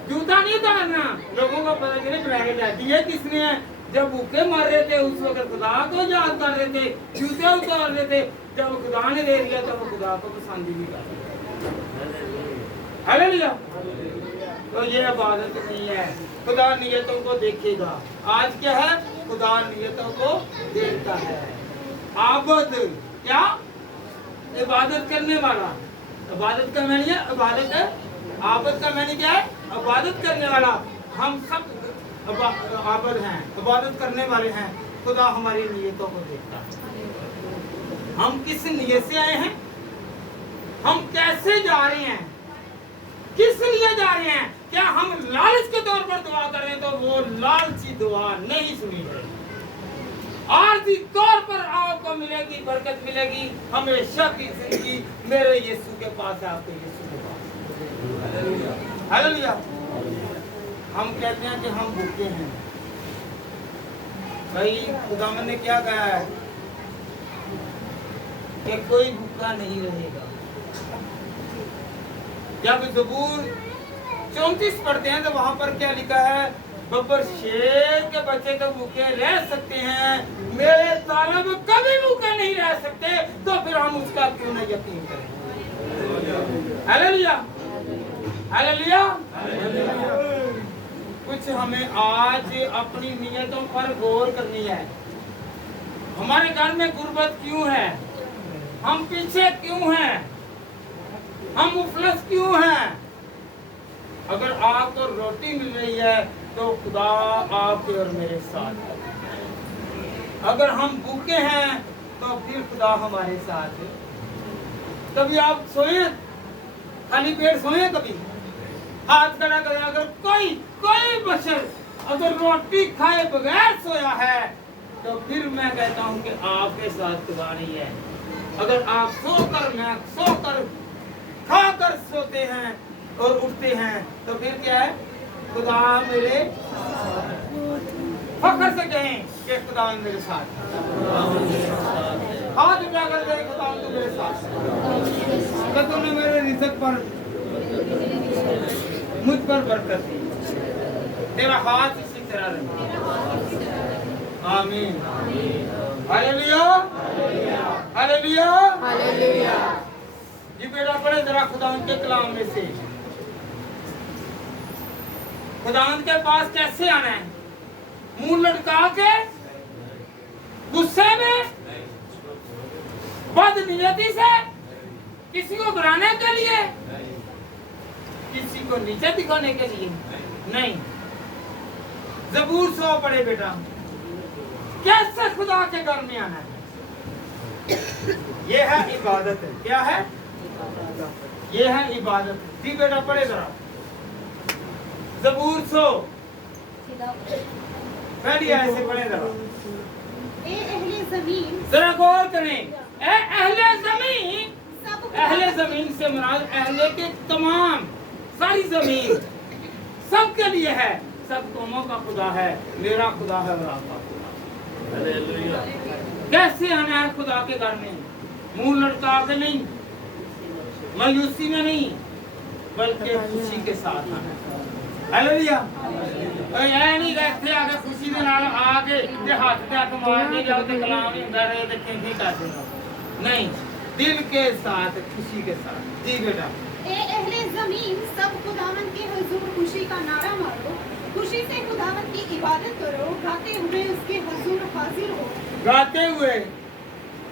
जूता नहीं उतारना, लोगों को पता चले ब्रांडेड है। ये किसने है? जब भूखे मर रहे थे उस वक्त खुदा को याद कर रहे थे, जूते उतार रहे थे, जब खुदा ने दे दिया तो वो खुदा को पसंद ही नहीं कर रहे। हालेलुया, तो ये इबादत नहीं है। खुदा नियतों को देखेगा। आज क्या है? खुदा नियतों को देखता है। आबद क्या? इबादत करने वाला। इबादत का मैंने इबादत है, आबद का मैंने क्या है? इबादत करने वाला। हम सब आबद हैं, इबादत करने वाले हैं। खुदा हमारी नियतों को देखता है। हम किस नियत से आए हैं, हम कैसे जा रहे हैं, किस लिए जा रहे हैं? क्या हम लालच के तौर पर दुआ कर रहे हैं तो वो लालची दुआ नहीं सुनी जाएगी। आरजी तौर पर आपको मिलेगी, बरकत मिलेगी हमेशा की जिंदगी मेरे यीशु के पास है, आपके यीशु के पास। हालेलुया, हम कहते हैं कि हम भूखे हैं। भाई खुदावन ने क्या कहा है कि कोई भूखा नहीं रहेगा। जब ज़बूर 34 पढ़ते हैं तो वहां पर क्या लिखा है? बब्बर शेर के बच्चे तो भूखे रह सकते हैं, मेरे तालब कभी भूखे नहीं रह सकते, तो फिर हम उसका क्यों न यकीन करें। Hallelujah, hallelujah. कुछ हमें आज अपनी नियतों पर गौर करनी है। हमारे घर में गुर्बत क्यों है? हम पीछे क्यों हैं? हम मुफलस क्यों हैं? अगर आपको रोटी मिल रही है तो खुदा आपके और मेरे साथ है। अगर हम भूखे हैं तो फिर खुदा हमारे साथ है। कभी आप सोए खाली पेट सोए? कभी हाथ खड़ा करें। अगर कोई बशर अगर रोटी खाए बगैर सोया है तो फिर मैं कहता हूं कि आपके साथ खुदा नहीं है। अगर आप सोकर खाकर सोते हैं और उठते हैं तो फिर क्या है? खुदा मेरे फख्र से कहें कि खुदा मेरे साथ है। हाथ उठाकर कहें खुदा तू मेरे साथ है। तो तूने मेरे रिज़्क़ पर मुझ पर बरकत दी। तेरा हाथ इसी तरह रहे। तेरा हाथ इसी तरह रहे। आमीन। Hallelujah, hallelujah, hallelujah. जी बेटा पढ़े जरा खुदावंद के कलाम में से। खुदावंद के पास कैसे आना है? मुंह लटका के, गुस्से में, बदनीयती से, किसी को गिराने के लिए, किसी को नीचे दिखाने के लिए नहीं। ज़बूर 100 पढ़े बेटा। कैसे खुदा के घर में आना है? ये है इबादत। क्या है? ये है इबादत। जी बेटा पढ़े जरा ज़बूर 100 पहली आयत से पढ़े जरा। ए अहले ज़मीन, जरा गौर करें। ए अहले ज़मीन, सब अहले ज़मीन से मुराद अहले के तमाम सारी ज़मीन सबके लिए है। सब कौमों का खुदा है। मेरा खुदा है और आपका खुदा। हालेलुया। कैसे आना है खुदा के घर में? मुंह लटका के नहीं, मायूसी में नहीं, बल्कि खुशी के साथ आना है। हालेलुया। ऐ नहीं रहते आगे खुशी दे नाल आके ते हाथ ते हक मार के जाओ ते कलाम ही हुंदा रहे ते किंगी कर देना। नहीं, दिल के साथ, खुशी के साथ। जी बेटा। ए अहले ज़मीन, सब खुदावन के हुजूर खुशी का नारा मारो, खुशी से खुदावन की इबादत करो, गाते हुए उसके हुजूर हाजिर हो। गाते हुए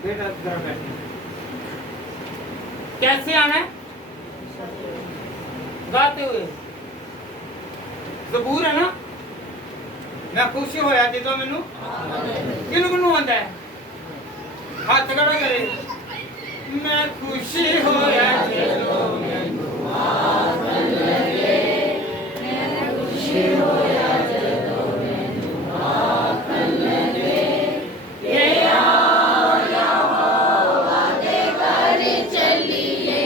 बेटा जरा बैठिए। कैसे आना है? गाते हुए। ज़बूर है ना? मैं खुश होया जो मैनू किनू आंदा है? हाथ खड़ा करे। मैं खुशी होया जो मैनू आखन लगे, मैं खुशी होया जो मैनू आखन लगे, ये आओ यहोवा दे घर चलिए,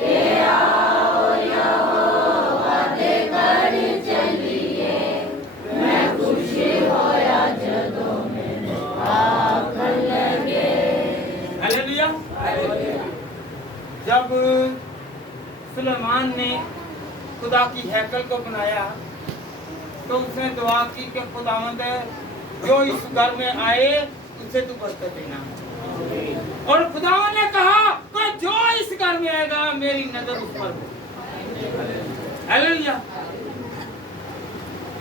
ये आओ यहोवा दे घर चलिए, मैं खुशी होया जो मैनू आखन लगे। हालेलुया। जब सुलेमान ने खुदा की हैकल को बनाया तो उसने दुआ की कि खुदावंद जो इस घर में आए उसे तू बरकत देना। और खुदावंद ने कहा कि जो इस घर में आएगा मेरी नजर उस पर हो। हालेलुया।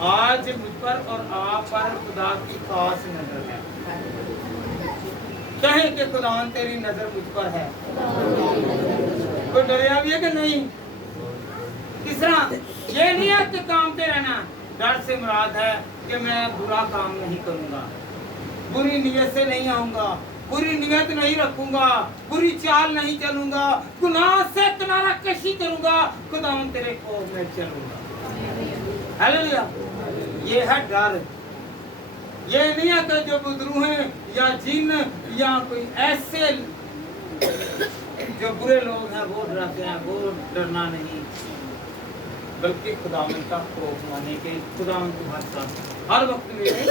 आज मुझ पर और आप पर खुदा की खास नजर है। कहे कि खुदावंद तेरी नजर मुझ पर है। कोई डरिया भी है कि नहीं? तीसरा ये नहीं है कि कामते रहना। डर से मुराद है कि मैं बुरा काम नहीं करूंगा, बुरी नीयत से नहीं आऊंगा, बुरी नीयत नहीं रखूंगा, बुरी चाल नहीं चलूंगा, गुनाह से किनारा कशी करूंगा, खुदावंद तेरे खौफ में चलूंगा। हालेलुया। ये है डर। ये नहीं है कि जो बुजुर्ग हैं या जिन या कोई ऐसे जो बुरे लोग हैं वो डराते हैं, वो डरना नहीं, बल्कि खुदावंद का खौफ माने के खुदावंद तुम्हारे साथ हर वक्त मेरे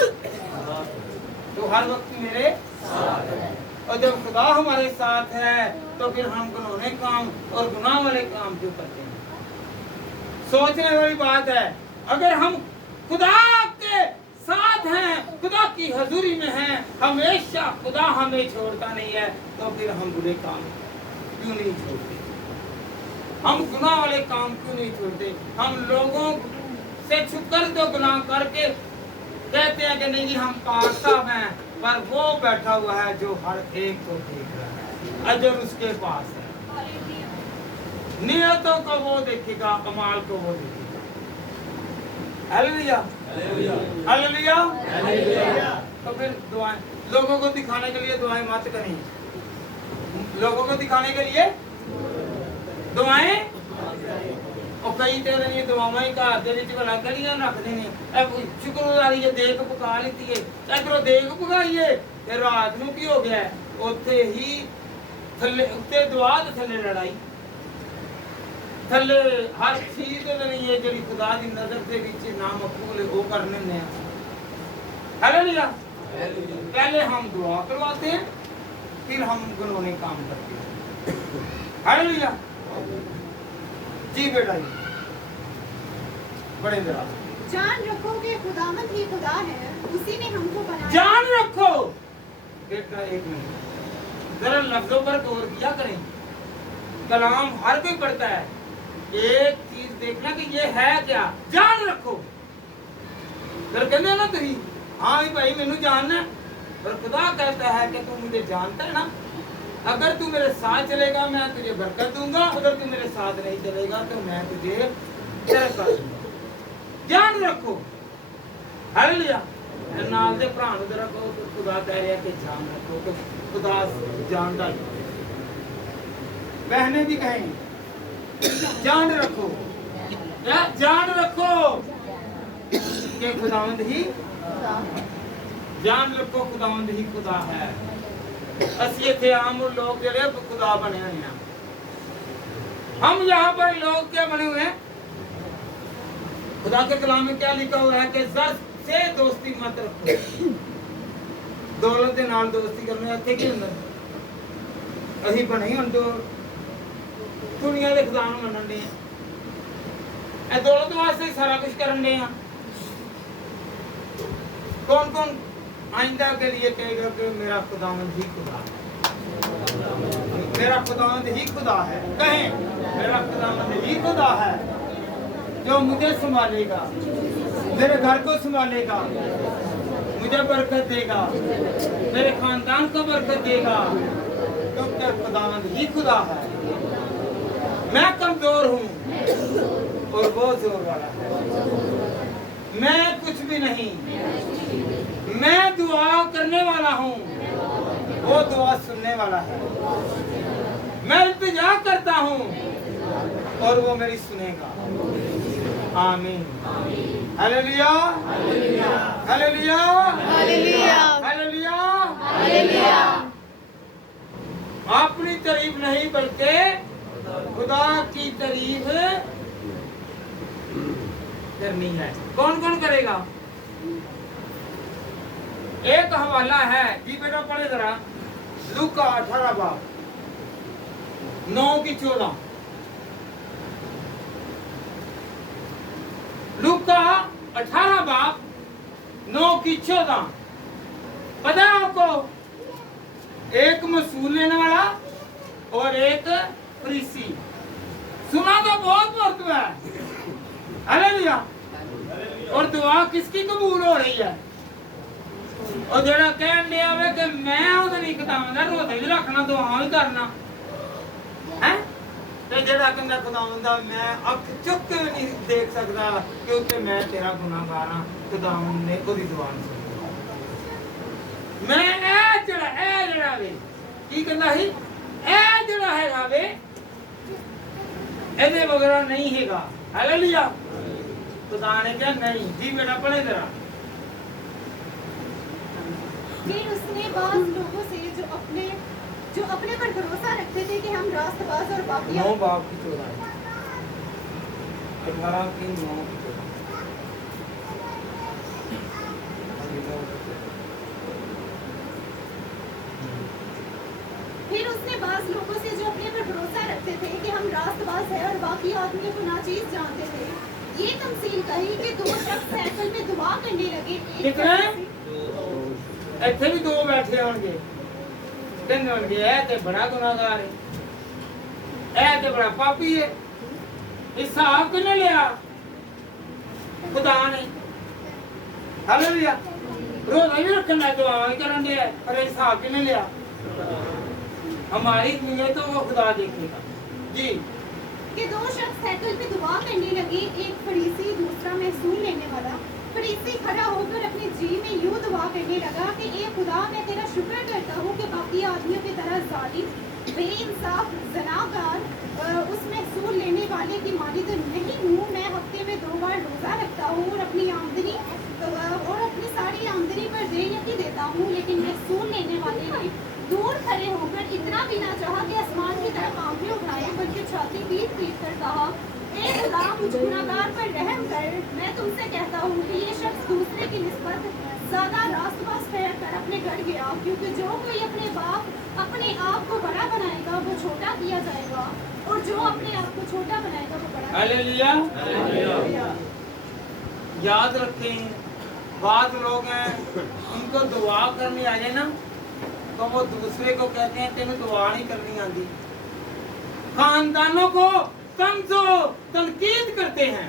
तो हर वक्त मेरे साथ है। और जब खुदा हमारे साथ है तो फिर हम गुनाह काम और गुनाह वाले काम क्यों करते हैं? सोचने वाली बात है। अगर हम खुदा के साथ हैं, खुदा की हजूरी में हैं, हमेशा खुदा हमें छोड़ता नहीं है, तो फिर हम बुरे काम क्यों नहीं छोड़ते? हम गुनाह वाले काम क्यों नहीं छोड़ते? हम लोगों से छुप कर जो गुनाह करके कहते हैं कि नहीं जी हम पाक साहब हैं, पर वो बैठा हुआ है जो हर एक को देख रहा है, अजर उसके पास है। नियतों को वो देखेगा, अमाल को वो देखेगा। Hallelujah, hallelujah, hallelujah. तो फिर दुआएं लोगों को दिखाने के लिए दुआएं मत करें। लोगों को दिखाने के लिए दुआएं और कई तेरे ये दुआएं का दे विच भला गलियां रख देने। अब शुक्रगुजारी ये देख पका लीती है, इधरों देख पकाइए ते रात नूं की हो गया उत्थे ही थल्ले उत्ते दुआ ते थल्ले लड़ाई, थल्ले हर चीज ते नहीं है जेड़ी खुदा दी नजर दे विच ना मकबूल है वो करने ने। हालेलुया। पहले हम दुआ करवाते हैं, फिर हम गुनाहों काम करते हैं। हालेलुया। जी बेटा जी बड़े जरा जान रखो कि खुदावंद ही खुदा है, उसी ने हमको बनाया। जान रखो। एक मिनट जरा लफ्जों पर गौर किया करें। कलाम हर कोई पढ़ता है, एक चीज देखना कि ये है क्या। जान रखो। फिर कहते ना तुम हाँ भाई मैनू जानना है, पर खुदा कहता है कि तू मुझे जानता है ना, अगर तू मेरे साथ चलेगा मैं तुझे बरकत दूंगा, अगर तू मेरे साथ नहीं चलेगा तो मैं तुझे तरक कर दूंगा। जान रखो। हालेलुया। नाल दे भरा नूं जरा कहो कि खुदा कह रहा है कि जान रखो, तो खुदा जानता है। बहनें भी कहें जान रखो, या जान रखो कि खुदावंद ही जान रखो, खुदावंद ही खुदा है। ਅਸੀਂ ਇੱਥੇ आम लोग ਜਿਹੜੇ खुदा बने हुए हैं। हम यहाँ पर लोग क्या बने हुए हैं? खुदा के कलाम में क्या लिखा हुआ है कि ज़र से दोस्ती मत रखो। दौलत के नाल दोस्ती करने ਇੱਥੇ ਕੀ ਹੁੰਦਾ? ਅਸੀਂ ਬਣੇ ਹੁਣ ਤੋਂ दुनिया के खुदा ਨੂੰ ਮੰਨਣ ਦੇ ਆ। ਇਹ ਦੌਲਤ ਵਾਸਤੇ ਸਾਰਾ ਕੁਝ ਕਰਨ ਦੇ ਆ। कौन कौन आइंदा के लिए कहेगा कि मेरा खुदावंद ही खुदा है, मेरा खुदावंद ही खुदा है। कहें मेरा खुदावंद ही खुदा है जो मुझे संभालेगा, मेरे घर को संभालेगा, मुझे बरकत देगा, मेरे खानदान को बरकत देगा, क्योंकि खुदावंद ही खुदा है। मैं कमजोर हूँ और वो जोर वाला है। मैं कुछ भी नहीं, मैं दुआ करने वाला हूँ, वो दुआ सुनने वाला है। मैं इल्तिजा करता हूँ और वो मेरी सुनेगा। आमीन। Hallelujah, hallelujah, hallelujah, hallelujah, hallelujah. अपनी तारीफ नहीं बल्कि खुदा की तारीफ करनी है। कौन कौन करेगा? एक हवाला है जी बेटा, पढ़े जरा लूका 18 बाब 9 की 14। लूका 18 बाब 9 की 14। पता है आपको? एक मसूल लेने वाला और एक फरीसी। सुना तो बहुत महत्व है। हालेलुया। और दुआ किसकी कबूल हो रही है? और जेड़ा कहन दिया वे कि मैं ओदे नहीं खुदावंद दा रोज़ भी रखना, दुआवां भी करना है, ते जेड़ा कहंदा खुदावंद दा मैं अख चुक के नहीं देख सकदा क्योंकि मैं तेरा गुनाहगार हां, खुदावंद ने ओदी दुआ नहीं सुनी। मैं ए जेड़ा वे की कहंदा ही ए जेड़ा हैगा वे ਇਹਦੇ ਵਗੈਰਾ नहीं हैगा। हालेलुया। खुदा ने कहा नहीं जी बेटा, पढ़े जरा। फिर उसने बाज़ लोगों से जो अपने पर भरोसा रखते थे कि हम रास्तबाज और बाकी 9 बाब की 14 18 की 9 की 14। फिर उसने बाज़ लोगों से जो अपने पर भरोसा रखते थे कि हम रास्तबाज है और बाकी आदमियों को नाचीज जानते थे, ये तमसील कही कि दो शख्स साइकिल में दुआ करने लगे। कितने? ਇੱਥੇ ਵੀ ਦੋ ਬੈਠੇ ਹੋਣਗੇ, ਕਹਿੰਦੇ ਹੋਣਗੇ ਇਹ ਤੇ ਬੜਾ ਗੁਨਾਹਗਾਰ ਹੈ, ਇਹ ਤੇ ਬੜਾ ਪਾਪੀ ਹੈ। ਹਿਸਾਬ ਕਿਹਨੇ ਲਿਆ? खुदा ने। हालेलुया। रोज़ा भी रखना है, दुआवां भी करन दे, पर हिसाब किसने लिया? हमारी नीयत तो वो खुदा देखेगा जी। कि दो शख्स साइकिल पे दुआ करने लगे, एक फरीसी दूसरा महसूल लेने वाला। फरीसी खड़ा होकर अपने जी में यूं दुआ करने लगा कि ए खुदा, मैं तेरा शुक्र करता हूँ कि बाकी आदमियों की तरह जालिम, बेइंसाफ, ज़नाकार उस महसूल लेने वाले की मालिक नहीं हूँ। मैं हफ्ते में 2 बार रोज़ा रखता हूँ और अपनी सारी आमदनी पर देयकी देता हूँ। लेकिन महसूल लेने वाले ने दूर खड़े होकर इतना भी ना चाहा कि आसमान की तरफ आंखें उठाए, बल्कि छाती पीट पीट कर कहा, ए खुदा, मुझ गुनाहगार पर रहम कर। मैं तुमसे कहता हूँ कि ये शख्स दूसरे की निस्बत ज़्यादा रास्तबाज़ ठहरकर अपने घर गया, क्योंकि जो कोई अपने आप को बड़ा बनाएगा वो छोटा किया जाएगा, और जो अपने आप को छोटा बनाएगा वो बड़ा। हालेलुया। याद रखें, बाद लोग हैं उनको दुआ करनी आ जाए ना तो वो दूसरे को कहते हैं तेन दुआ नहीं करनी आती। खानदानों को तंजो तनकीद करते हैं,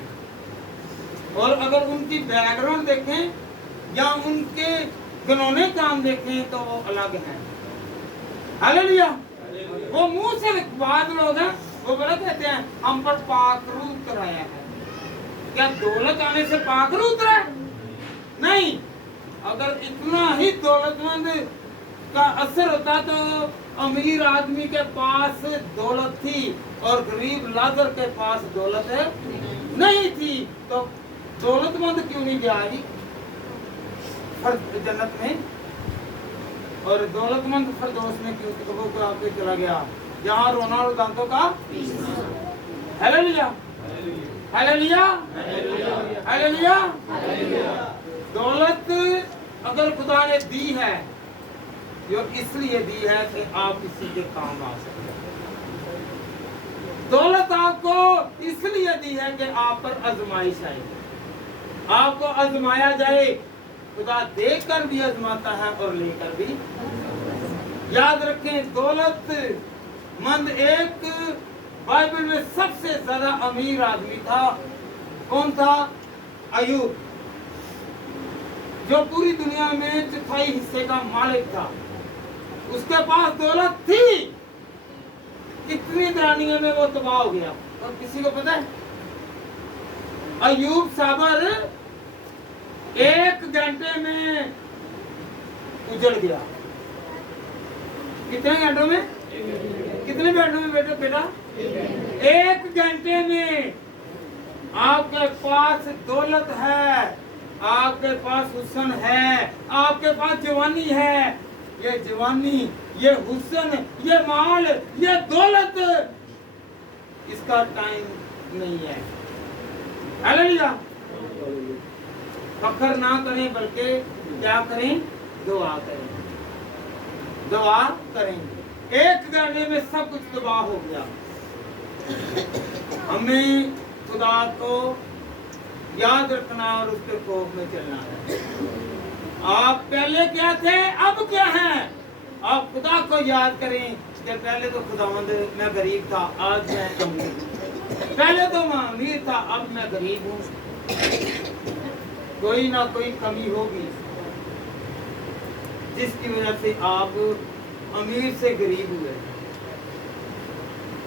और अगर उनकी बैकग्राउंड देखें या उनके घिनौने काम देखें तो वो अलग हैं। हालेलुया। वो मुंह से बाद लोग हैं वो बड़ा कहते हैं हम पर पाखरू उतराया है। क्या दौलत आने से पाखरू उतरा है? नहीं। अगर इतना ही दौलतमंद का असर होता तो अमीर आदमी के पास दौलत थी और गरीब लाजर के पास दौलत नहीं थी, तो दौलतमंद क्यों नहीं गया जन्नत में, और दौलतमंद फिरदौस में क्यों को आके चला गया जहाँ रोना और दांतों का। Hallelujah hallelujah hallelujah. दौलत अगर खुदा ने दी है जो इसलिए दी है कि आप किसी के काम आ सकते हैं। दौलत आपको इसलिए दी है कि आप पर आजमाइश आए, आपको आजमाया जाए। खुदा देकर भी आजमाता है और लेकर भी। याद रखें, दौलत मंद एक बाइबल में सबसे ज्यादा अमीर आदमी था। कौन था? अयूब, जो पूरी दुनिया में चौथाई हिस्से का मालिक था। उसके पास दौलत थी, कितनी दरानियों में वो तबाह हो गया। और किसी को पता है? अयूब साबर 1 घंटे में उजड़ गया। कितने घंटों में? कितने घंटों में बेटा? 1 घंटे में। आपके पास दौलत है, आपके पास हुस्न है, आपके पास जवानी है। ये जवानी, ये हुस्न, ये माल, ये दौलत, इसका टाइम नहीं है। हालेलुया। फखर ना करें बल्कि क्या करें? दुआ करें, दुआ करें। 1 घंटे में सब कुछ तबाह हो गया। हमें खुदा को याद रखना और उसके खौफ में चलना है। आप पहले क्या थे, अब क्या हैं? आप खुदा को याद करें कि पहले तो खुदावंद मैं गरीब था, आज मैं अमीर हूं। पहले तो मैं अमीर था, अब मैं गरीब हूँ। कोई ना कोई कमी होगी जिसकी वजह से आप अमीर से गरीब हुए।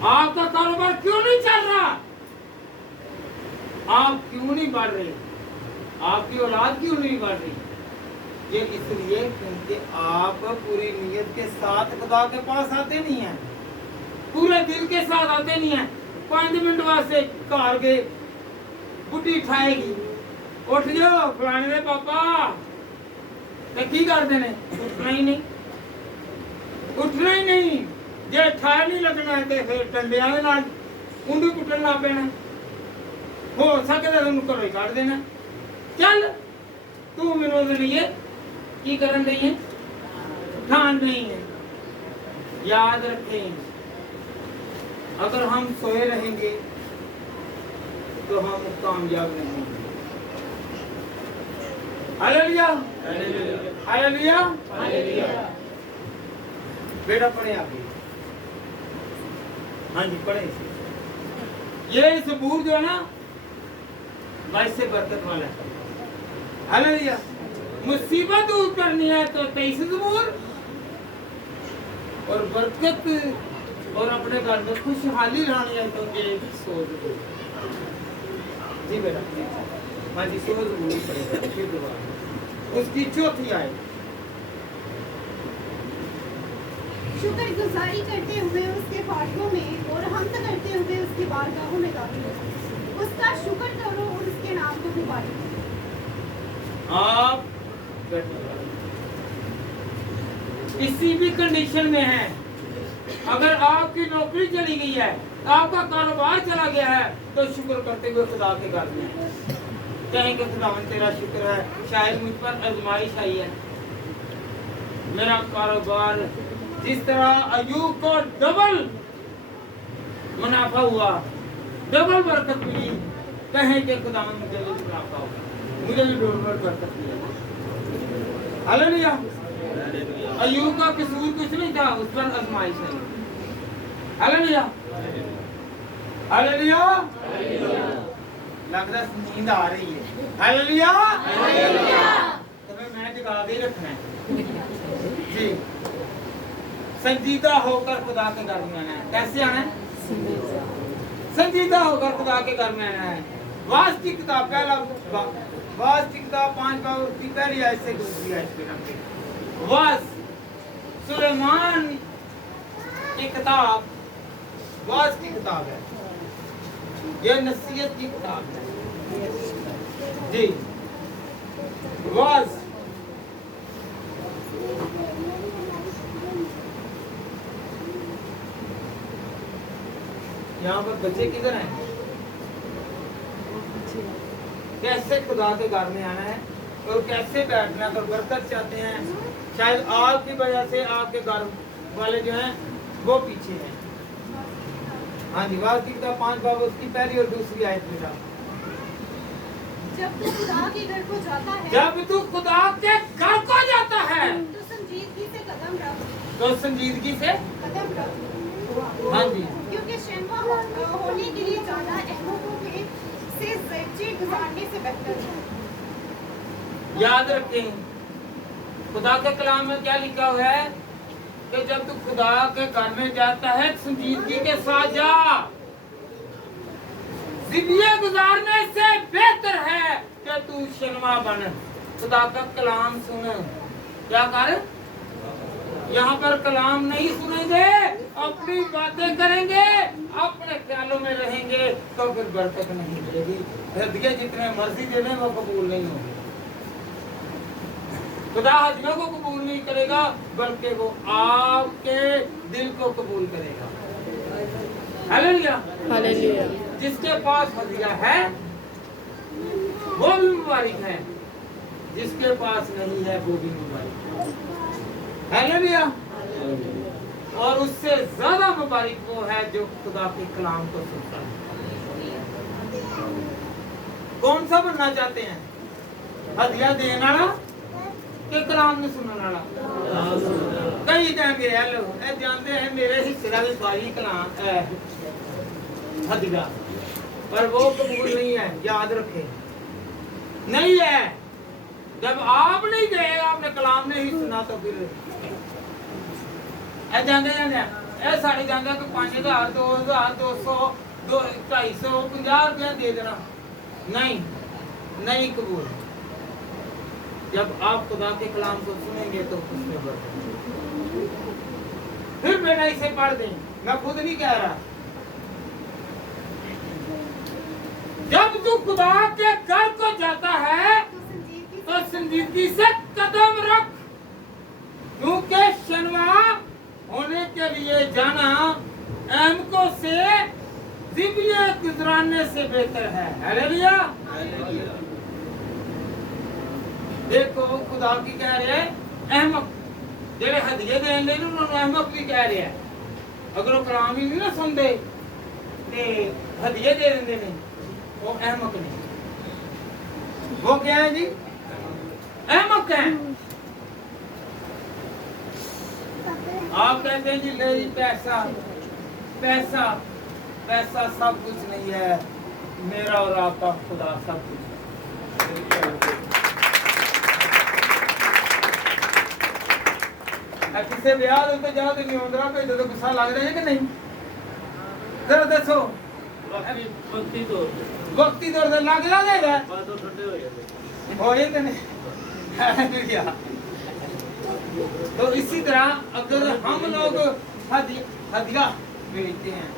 आपका कारोबार क्यों नहीं चल रहा? आप क्यों नहीं बढ़ रहे? आपकी औलाद क्यों नहीं बढ़ रही? ये इसलिए क्योंकि आप पूरी नीयत के साथ खुदा के पास आते नहीं हैं, पूरे दिल के साथ आते नहीं हैं। 5 मिनट वास्ते घर गए, बुढ़ी उठाएगी, उठ जाओ फलाने दे पापा, तो की करते ने? उठना ही नहीं, उठना ही नहीं। जे ठाए नहीं लगना है तो फिर डंडिया दे नाल उंडी कुटन ला पैना। हो सकता तुम घरों ही काट देना। चल तू मैनू नहीं है की करन नहीं है, ठान नहीं है। याद रखें, अगर हम सोए रहेंगे तो हम कामयाब नहीं होंगे। Hallelujah hallelujah hallelujah. बेटा पढ़े आगे। हाँ जी पढ़े। ये सबूर जो है ना वैसे से बरकत वाला है। हालेलुया। मुसीबत दूर करनी है तो 23 सबूर, और बरकत और अपने घर में खुशहाली लानी है तो 1 सबूर। जी बेटा हाँ जी 100 सबूर पड़ेगा। फिर दोबारा उसकी चौथी आए। शुक्रगुजारी करते हुए उसके फाटकों में और हमद करते हुए उसकी बारगाहों में दाखिल हो। उसका शुक्र करो और उसके नाम को पुकारो। आप किसी भी कंडीशन में हैं, अगर आपकी नौकरी चली गई है, आपका कारोबार चला गया है, तो शुक्र करते हुए खुदा के घर में कहेंगे खुदावन तेरा शुक्र है, शायद मुझ पर आजमाइश आई है, मेरा कारोबार जिस तरह अयूब को डबल मुनाफा हुआ, डबल बरकत मिली, कहें कि खुदावन मुझे मुनाफा होगा। मुझे भी डोरमेट बरकत मिले। हालेलुया। अय्यूब का कसूर कुछ नहीं था, उस पर आजमाइश आई। Hallelujah hallelujah. लग रहा नींद आ रही है। हालेलुया तुम्हें मैं जगा के रखना है जी। संजीदा होकर खुदा के घर में आना है। कैसे आना है? संजीदा होकर खुदा के घर में आना है। वास की किताब पहला वास की किताब 5 बाब की पहली आयत से दूसरी आयत पे नंबर। वास सुलेमान की किताब वास की किताब है, यह नसीहत की किताब है जी। वास यहाँ पर बच्चे किधर हैं? कैसे खुदा के घर में आना है और कैसे बैठना है, बरकत चाहते हैं। शायद आपकी वजह से आपके घर वाले जो हैं वो पीछे हैं। हाँ जी, वास की किताब 5 बाब उसकी पहली और दूसरी आयत में था। जब तू खुदा के घर को जाता है, जब तू खुदा के घर को जाता है तो संजीदगी से कदम रख, तो संजीदगी से कदम रख। हाँ जी। क्योंकि शर्मा होने के लिए जाना अहमकों में से ज़िंदगी गुजारने से बेहतर है। याद रखें खुदा के कलाम में क्या लिखा हुआ है कि जब तू खुदा के घर में जाता है संजीदगी के साथ जा। जिंदगी गुजारने से बेहतर है कि तू शर्मा बन। खुदा का कलाम सुन। क्या कर? यहाँ पर कलाम नहीं सुनेंगे, अपनी बातें करेंगे, अपने ख्यालों में रहेंगे तो फिर बरकत नहीं मिलेगी। हदिया जितने मर्जी दे दें वो कबूल नहीं होंगे। खुदा हदियों को कबूल नहीं करेगा बल्कि वो आपके दिल को कबूल करेगा। Hallelujah hallelujah. जिसके पास हदिया है वो भी मुबारक है, जिसके पास नहीं है वो भी मुबारक है। हालेलुया। और उससे ज्यादा मुबारक वो है जो खुदा के कलाम को सुनता है। कौन सा बनना चाहते हैं? हदिया देने वाला के कलाम में सुनने वाला? कई कहेंगे हेलो ए जानते हैं मेरे हिस्से का भी सारी कलाम हदिया, पर वो कबूल नहीं है। याद रखें नहीं है। जब आप नहीं गए, आपने कलाम नहीं सुना तो फिर ए जाने जाने ए साढ़े जाने को 5000 2000 200 250 50 रुपया दे देना नहीं, नहीं कबूल। जब आप खुदा के कलाम को सुनेंगे तो उसमें बरकत। फिर बेटा इसे पढ़ दें, मैं खुद नहीं कह रहा। जब तू खुदा के घर को जाता है तो संजीदगी से कदम रख, क्योंकि शर्मा होने के लिए जाना अहमकों से जिंदगी गुजराने से बेहतर है। हालेलुया। देखो खुदा की कह रहे हैं अहमक जेड़े हदिये देने ले उन्होंने अहमक भी कह रहे हैं। अगर वो कलाम ही नहीं ना सुनते ते हदिये दे देंगे ने, वो अहमक नहीं। वो क्या है जी? अहमक है। आप कहते हैं जी नहीं पैसा पैसा पैसा सब कुछ नहीं है, मेरा और आपका खुदा सब कुछ है। किसी ब्याह तो जाओ तो नहीं होंगे पे तो गुस्सा लग रहा है कि नहीं? जरा दसो वक्ती तौर पे वक्ती तौर से लग रहा है बाद तो ठंडे हो जाते हो ये तो नहीं। तो इसी तरह अगर हम लोग हदिया बेचते हैं,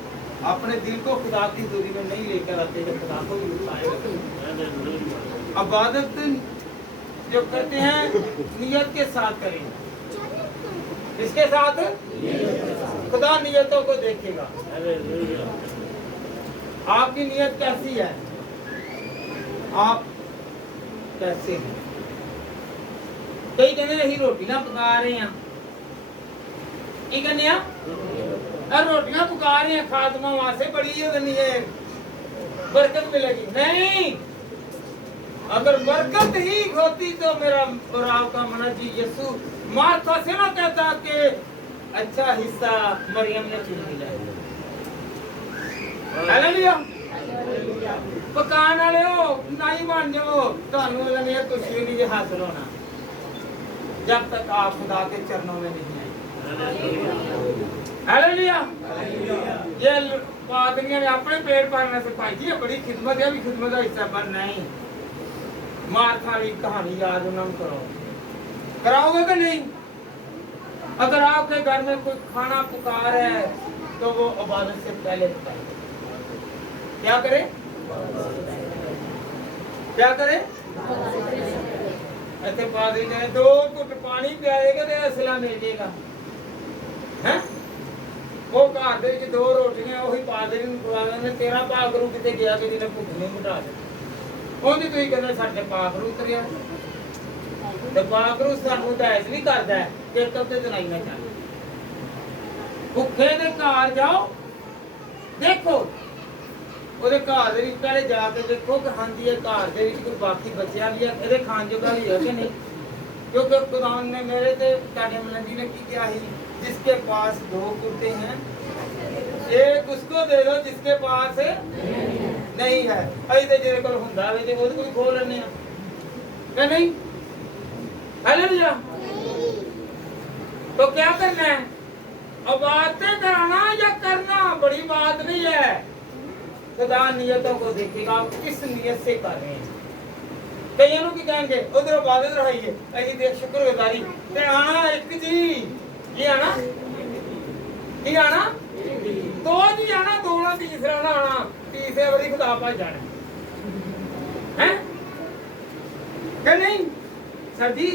अपने दिल को खुदा की दूरी में नहीं लेकर आते तो खुदा को भी उठाएगा। इबादत जो करते हैं नियत के साथ करें। इसके साथ खुदा नियतों को देखेगा। आपकी नियत कैसी है? आप कैसे हैं? कई कहते हैं रोटियां पका रहे हैं, कहने रोटियां पका रहे हैं खादमा वास्ते बड़ी बरकत मिलेगी। नहीं, अगर बरकत ही होती तो मेरा राव का मना जी यसु मार्था से ना कहता कि अच्छा हिस्सा मरियम ने चुन लिया। हालेलुया। पकान वाले हो नहीं मान जाओ, ਤੁਹਾਨੂੰ लगे कुछ भी नहीं हासिल होना जब तक आप खुदा के चरणों में नहीं आए। हालेलुया। ये आदमियों ने अपने पेट भरने से भाई जी बड़ी खिदमत है, भी खिदमत का हिस्सा बन नहीं। मार्था की कहानी याद उन्हें करो, कराओगे कि नहीं? अगर आपके घर में कोई खाना पुकार है तो वो इबादत से पहले पकाए। क्या करे? क्या करे? ऐसे पादरी ने 2 घुट पानी पियाएगा तो असला मिल जाएगा हैं? वो घर दे विच 2 रोटियां वही पादरी ਨੂੰ ਖਵਾਉਣ ਨੇ, ਤੇਰਾ ਪਾਗਰੂ ਕਿਤੇ ਗਿਆ ਕਿ ਜਿਹਨੇ ਭੁੱਖ ਨਹੀਂ ਮਿਟਾ ਦਿੱਤੀ। ਉਹਦੀ ਤੁਸੀਂ ਕਹਿੰਦੇ ਸਾਡੇ ਪਾਗਰੂ ਉਤਰਿਆ ਤੇ ਪਾਗਰੂ ਸਾਨੂੰ ਦਾਇਜ਼ ਨਹੀਂ ਕਰਦਾ ਕਿ ਤਬ ਤੇ ਜਨਾਈ ਨਾ ਚੱਲ। ਭੁੱਖੇ ਦੇ ਘਰ ਜਾਓ, ਦੇਖੋ ਉਹਦੇ ਘਰ ਦੇ ਵਿੱਚ ਪਹਿਲੇ ਜਾ ਕੇ ਦੇਖੋ ਕਿ ਹਾਂਜੀ ਇਹ ਘਰ ਦੇ ਵਿੱਚ ਕੋਈ ਬਾਕੀ ਬਚਿਆ ਵੀ ਹੈ, ਇਹਦੇ ਖਾਣ ਜੋਗਾ ਵੀ ਹੈ ਕਿ ਨਹੀਂ। क्योंकि खुदा ने मेरे ते ताने मलंदी ने की क्या ही, जिसके पास 2 कुर्ते हैं एक उसको दे दो जिसके पास नहीं है। अई ते जेरे कोल हुंदा वे ते ओदे कोई खोल लेने आ कि नहीं? हालेलुया। तो क्या करना है? अब बातें कराना या करना बड़ी बात नहीं है। खुदा नियतों को देखेगा, आप किस नियत से कर रहे हैं। कईयों की कहेंगे उधर इबादत रहिए, अही देख शुक्रगुजारी ते आना एक जी ये आना ये आना 2 जी आना, 2 ना तीसरा ना आना, तीसरे वाली खुदा पास जाना हैं कि नहीं सर जी।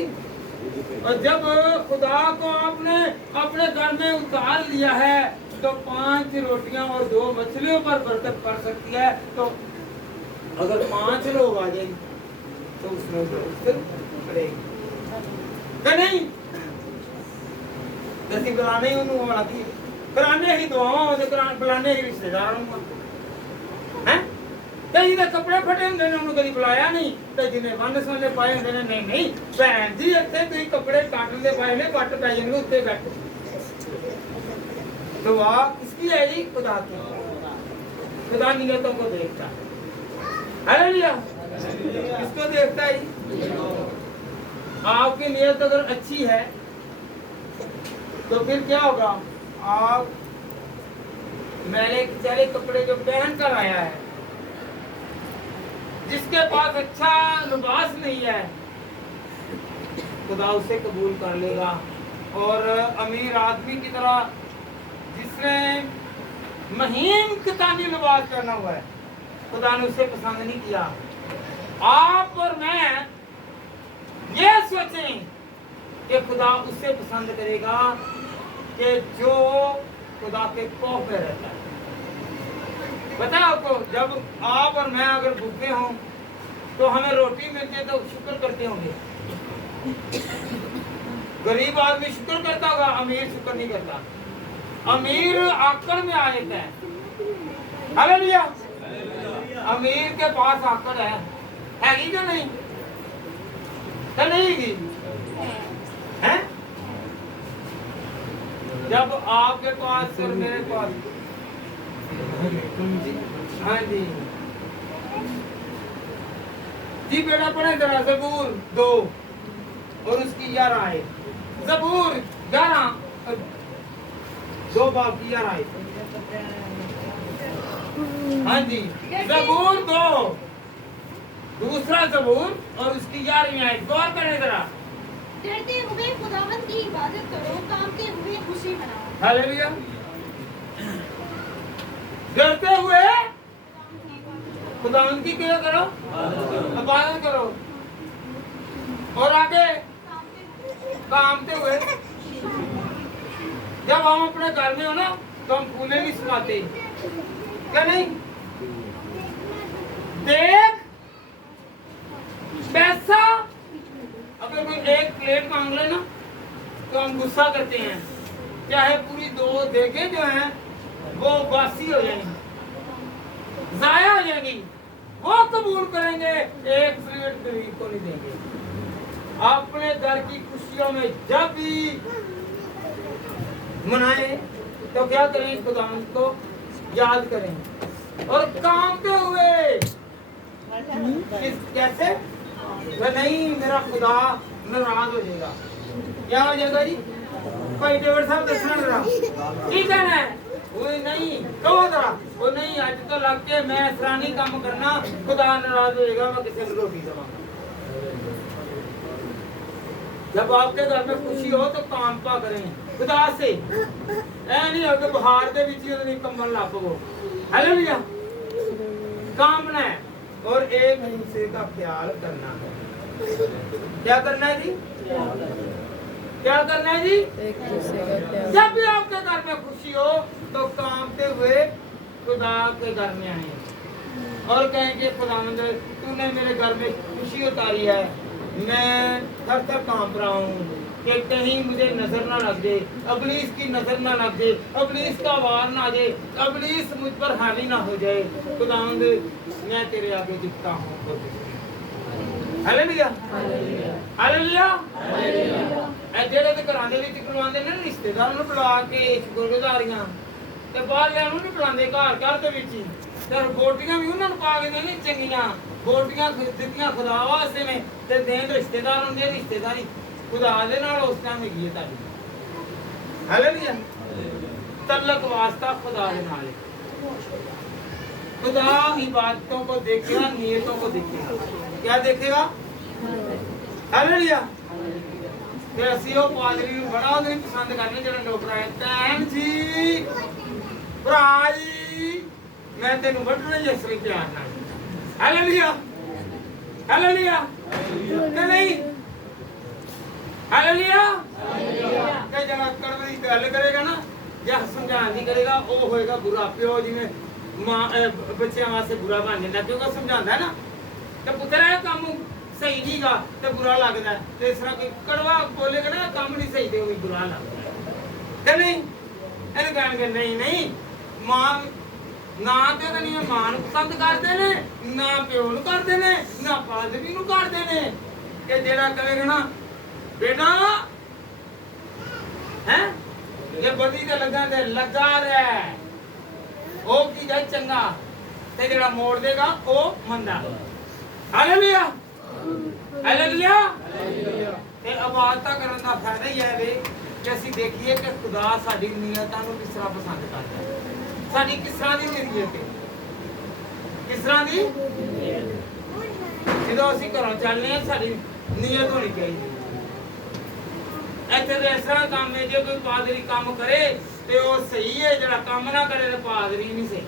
और जब खुदा को आपने अपने घर में उतार लिया है तो 5 रोटियां और 2 मछलियों पर बरकत पड़ सकती है। तो अगर 5 लोग आ जाएंगे तो उसमें पड़ेगी नहीं। जैसे बुलाने ही उन्होंने वाला थी, कराने ही दुआओं से बुलाने ही रिश्तेदारों हैं। कई दे कपड़े फटे होंगे ने, उन्होंने कभी बुलाया नहीं। तो जिन्हें वन सोने पाए होंगे ने, नहीं नहीं भैन जी इतने तुम कपड़े काटन दे पाए ने, पट पै जाएंगे उत्ते बैठो। दुआ किसकी है जी? खुदा की। खुदा नियतों को देखता है। हालेलुया। किसको देखता है? आपकी नियत अगर अच्छी है तो फिर क्या होगा? आप मैंने चले कपड़े जो पहन कर आया है, जिसके पास अच्छा लिबास नहीं है, खुदा उसे कबूल कर लेगा। और अमीर आदमी की तरह जिसने महीन किताबी लिबास करना हुआ है, खुदा ने उसे पसंद नहीं किया। आप और मैं ये सोचें कि खुदा उससे पसंद करेगा कि जो खुदा के खौफ में रहता है। पता है आपको, जब आप और मैं अगर भूखे हों तो हमें रोटी मिलती है तो शुक्र करते होंगे। गरीब आदमी शुक्र करता होगा, अमीर शुक्र नहीं करता। अमीर आकड़ में आ जाता है। हालेलुया। अमीर के पास आकड़ है क्या नहीं? क्या नहीं की है? जब आपके पास और मेरे पास, हाँ जी जी बेटा पढ़े जरा ज़बूर 2 और उसकी 11 आए। ज़बूर 11 2 बाब की 11 आए। हाँ जी ज़बूर 2 दूसरा ज़बूर और उसकी 11वीं आयत गौर करें जरा। डरते हुए खुदावंद की इबादत करो, कांपते हुए खुशी मनाओ। हालेलुया। डरते हुए खुदावंद की क्या करो? इबादत करो। और आगे कांपते हुए। जब हम अपने घर में हो ना तो हम फूले नहीं सुनाते, क्या नहीं? देख पैसा अगर कोई 1 प्लेट मांग ले ना तो हम गुस्सा करते हैं, चाहे पूरी 2 देखें जो हैं वो बासी हो जाएंगी, जाया हो जाएगी। वो कबूल करेंगे, एक स्वीट गरीब को नहीं देंगे। अपने घर की खुशियों में जब भी मनाए तो क्या करें, खुदावंद को याद करें और कामते हुए कैसे वह नहीं मेरा खुदा नाराज हो जाएगा। क्या हो जाएगा जी? भाई डेविड साहब दसना जरा की कहना है? वो नहीं कहो जरा, वो नहीं आज तो लग के मैं सरानी काम करना, खुदा नाराज हो जाएगा, मैं किसी को रोटी देवांगा। जब आपके घर में खुशी हो तो काम पा करें खुदा से, ऐ नहीं हो कि बाहर दे विच ही नहीं कंबल ला पवो। हालेलुया। कामना है और एक दूसरे का ख्याल करना है। क्या करना है जी? क्या करना है जी? एक दूसरे का ख्याल। जब भी आपके घर में खुशी हो तो कामते हुए खुदा के घर में आए और कहेंगे खुदावंद तूने मेरे घर में खुशी उतारी है, मैं थर थर कांप रहा हूँ कि कहीं मुझे नजर ना लग जाए, अबलीस की नजर ना लग जाए, अबलीस का वार ना आ जाए, अबलीस मुझ पर हावी ना हो जाए। खुदावंद मैं तेरे आगे झुकता हूँ। Hallelujah hallelujah. ਇਹ ਜਿਹੜੇ ਤੇ ਘਰਾਂ ਦੇ ਵਿੱਚ ਕਰਵਾਉਂਦੇ ਨੇ ਰਿਸ਼ਤੇਦਾਰਾਂ ਨੂੰ ਬੁਲਾ ਕੇ ਸ਼ੁਕਰਗੁਜ਼ਾਰੀਆਂ ਤੇ ਬਾਹਰਲਿਆਂ ਨੂੰ ਨਹੀਂ ਬੁਲਾਉਂਦੇ, ਘਰ ਘਰ ਦੇ ਵਿੱਚ ਹੀ ਤੇ ਬੋਟੀਆਂ ਵੀ ਉਹਨਾਂ ਨੂੰ ਪਾ ਕੇ ਦੇਣੀ ਚੰਗੀਆਂ ਬੋਟੀਆਂ ਦਿੱਤੀਆਂ ਖੁਦਾ ਵਾਸਤੇ ਨੇ ਤੇ ਦੇਣ ਰਿਸ਼ਤੇਦਾਰ ਹੁੰਦੇ, ਰਿਸ਼ਤੇਦਾਰੀ ਖੁਦਾ ਦੇ ਨਾਲ ਉਸ ਟਾਈਮ ਹੈਗੀ ਹੈ ਤੁਹਾਡੀ। ਹਾਲੇਲੂਇਆ। तल्लक वास्ता खुदा के नाल है। खुदा इबादतों को देखेगा, नियतों को देखेगा। क्या देखेगा? हालेलुया। ते ਅਸੀਂ ਉਹ ਪਾਦਰੀ ਨੂੰ ਬੜਾ ਉਹਦੇ ਨੂੰ ਪਸੰਦ ਕਰਨੇ ਜਿਹੜਾ ਨੌਕਰ ਹੈ। ਭੈਣ ਜੀ, ਭਰਾ ਜੀ, ਮੈਂ ਤੈਨੂੰ ਵੱਢਣਾ ਜਿਸ ਲਈ ਪਿਆਰ ਨਾਲ। ਹਾਲੇਲੁਇਆ ਹਾਲੇਲੁਆ। ਤੇ ਨਹੀਂ ਹਾਲੇਲੁਆ। ਤੇ ਜਿਹੜਾ ਕੜਵੀ ਦੀ ਗੱਲ ਕਰੇਗਾ ਨਾ ਜਾਂ ਸਮਝਾਉਣ ਦੀ ਕਰੇਗਾ ਉਹ ਹੋਏਗਾ ਬੁਰਾ ਪਿਓ, ਜਿਵੇਂ ਮਾਂ ਬੱਚਿਆਂ ਵਾਸਤੇ ਬੁਰਾ ਬਣ ਜਾਂਦਾ ਕਿਉਂਕਿ ਸਮਝਾਉਂਦਾ ਨਾ ਤੇ ਪੁੱਤਰ ਇਹ ਕੰਮ ਸਹੀ ਨਹੀਂਗਾ ਤੇ ਬੁਰਾ ਲੱਗਦਾ ਤੇ ਇਸ ਤਰ੍ਹਾਂ ਕੋਈ ਕੜਵਾ ਬੋਲੇਗਾ ਨਾ ਕੰਮ ਨਹੀਂ ਸਹੀ ਤੇ ਉਹ ਵੀ ਬੁਰਾ ਲੱਗਦਾ ਤੇ ਨਹੀਂ ਇਹਨੂੰ ਕਹਿਣਗੇ ਨਹੀਂ ਨਹੀਂ ਮਾਂ ਨਾ ਤੇ ਨਹੀਂ ਮਾਂ ਨੂੰ ਪਸੰਦ ਕਰਦੇ ਨੇ ਨਾ ਪਿਓ ਨੂੰ ਕਰਦੇ ਨੇ ਨਾ ਪਾਦਰੀ ਨੂੰ ਕਰਦੇ ਨੇ ਕਿ ਜਿਹੜਾ ਕਹੇਗਾ ਨਾ ਬੇਟਾ ਹੈ ये बदी ते लगा रहा ओ की जाए चंगा ते जेड़ा मोड़ देगा ओ मंदा। Hallelujah hallelujah. ते इबादत करन दा फायदा ही है वे कि ਅਸੀਂ देखिए कि खुदा साडी नीयतां ਨੂੰ किस तरह पसंद करदा है, साडी किस तरह दी नीयत है, किस तरह दी ਜਦੋਂ ਅਸੀਂ ਘਰੋਂ ਚੱਲਨੇ ਆ ਸਾਡੀ ਨੀयत ਹੋਣੀ ਚਾਹੀਦੀ। ਇੱਥੇ ਦੇ ਇਸ ਤਰ੍ਹਾਂ ਕੰਮ ਹੈ ਜੇ ਕੋਈ ਪਾਦਰੀ ਕੰਮ ਕਰੇ ਤੇ ਉਹ ਸਹੀ ਹੈ, ਜਿਹੜਾ ਕੰਮ ਨਾ ਕਰੇ ਤੇ ਪਾਦਰੀ ਨਹੀਂ ਸਹੀ।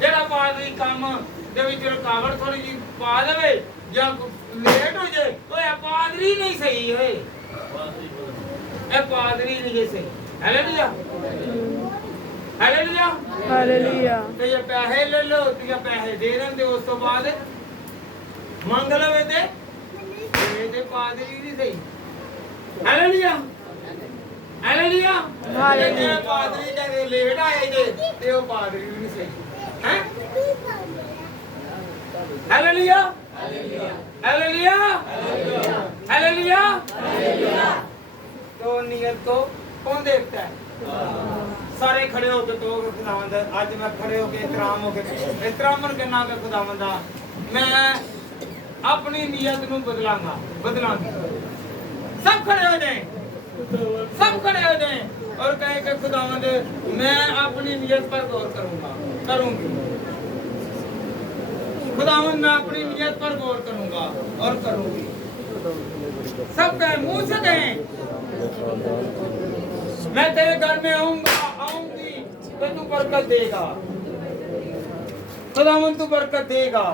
ਜਿਹੜਾ ਪਾਦਰੀ ਕੰਮ ਦੇ ਵਿੱਚ ਰੁਕਾਵਟ ਥੋੜੀ ਜਿਹੀ ਪਾ ਦੇਵੇ ਜਾਂ ਲੇਟ ਹੋ ਜਾਏ ਉਹ ਇਹ ਪਾਦਰੀ ਨਹੀਂ ਸਹੀ ਹੋਏ, ਇਹ ਪਾਦਰੀ ਨਹੀਂ ਸਹੀ। Hallelujah hallelujah hallelujah. ਤੇ ਜੇ ਪੈਸੇ ਲੈ ਲਓ ਤੇ ਪੈਸੇ ਦੇ ਦੇਣ ਤੇ ਉਸ ਤੋਂ ਬਾਅਦ ਮੰਗ ਲਵੇ ਤੇ ते पादरी नहीं सही। Hallelujah hallelujah. हालेलुया। पादरी जब लेट आए जे ते ओ पादरी नहीं सही हैं। Hallelujah hallelujah hallelujah hallelujah. तो नियत को कौन देखता है? सारे खड़े होके तो खुदावंद आज मैं खड़े होके एहतराम के ना के खुदावंद मैं अपनी नीयत नू बदलांगा सब खड़े हो जाएं, सब खड़े हो जाएं और कहें कि खुदावंद मैं अपनी नीयत पर गौर करूंगी खुदावंद मैं अपनी नीयत पर गौर करूंगा और करूंगी। सब कहें, मुंह से कहें मैं तेरे घर में आऊंगी तो तू बरकत देगा, खुदावंद तू बरकत देगा,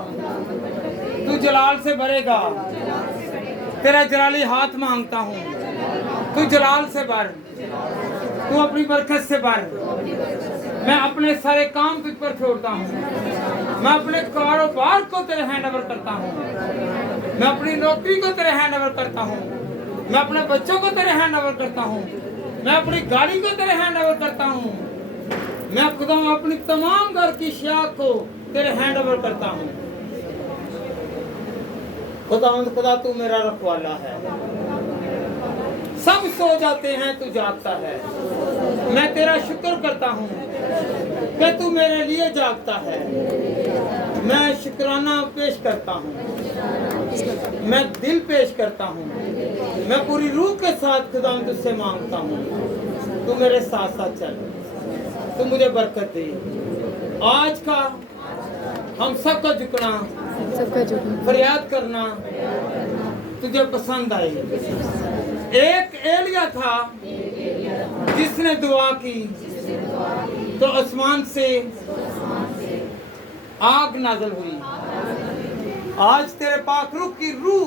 तू जलाल से भरेगा, तेरा जलाली हाथ मांगता हूँ, तू जलाल से भर, तू अपनी बरकत से भर। मैं अपने सारे काम तुझ पर छोड़ता हूँ, मैं अपने कारोबार को तेरे हैंड ओवर करता हूँ, मैं अपनी नौकरी को तेरे हैंड ओवर करता हूँ, मैं अपने बच्चों को तेरे हैंड ओवर करता हूँ, मैं अपनी गाड़ी को तेरे हैंड ओवर करता हूँ। मैं खुदा अपनी तमाम घर की शिया को तेरे हैंड ओवर करता हूँ। खुदा तू मेरा रखवाला है। सब सो जाते हैं, तू जागता है। मैं तेरा शुक्र करता हूँ कि तू मेरे लिए जागता है। मैं शुक्राना पेश करता हूँ, मैं दिल पेश करता हूँ, मैं पूरी रूह के साथ खुदा तुझसे मांगता हूँ। तू मेरे साथ साथ चल, तू मुझे बरकत दे। आज का हम सबका झुकना, सबका झुकना, फरियाद करना तुझे पसंद आई। एक एलिया था जिसने दुआ की तो आसमान से आग नाज़िल हुई। आज तेरे पाक रूह की रूह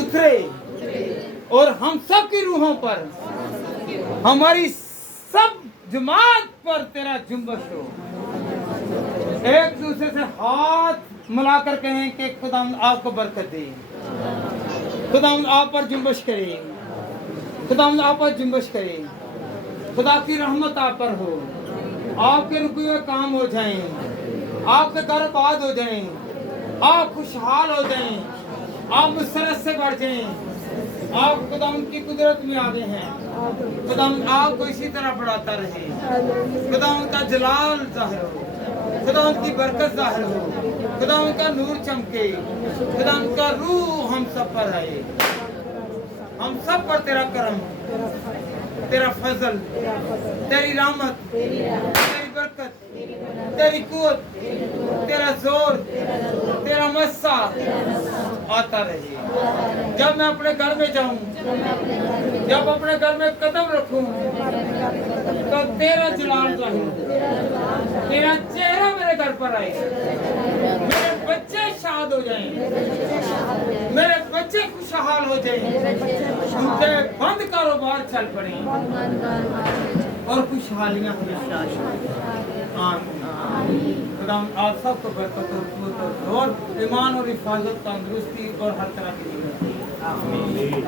उतरे और हम सब की रूहों पर, हमारी सब जमात पर तेरा जुम्बश हो। एक दूसरे से हाथ मिलाकर कहें कि खुदा आपको बरकत दे, खुदा आप पर जुम्बश करे, खुदा आप पर जुम्बश करे। खुदा की रहमत आप पर हो, आपके रुके हुए काम हो जाएं, आपके घर आबाद हो जाएं, आप खुशहाल हो जाएं, आप मुसरत से बढ़ जाएं। आप खुदा उनकी कुदरत में आगे हैं। खुदा आपको इसी तरह बढ़ाता रहे। खुदा उनका जलाल जाहिर हो, खुदा उनकी बरकत जाहिर हो, खुदा उनका नूर चमके, खुदा उनका रूह हम सब पर आए। हम सब पर तेरा करम, तेरा फजल, तेरी रहमत, तेरी बरकत, तेरी कुव्वत, तेरा जोर, तेरा मस्सा आता रहे। जब मैं अपने घर में जाऊं, जब अपने घर में कदम रखूं, तो तेरा जलाल जाहिर हो, तेरा चेहरा मेरे घर पर आए। मेरे बच्चे शाद हो जाएं, मेरे बच्चे खुशहाल हो जाएं, उनके बंद कारोबार चल पड़े और खुशहालियां हमेशा। खुदा आप सबको बरकत और कुव्वत और ईमान और हिफाजत, तंदुरुस्ती और हर तरह की नियमत दे। आमीन।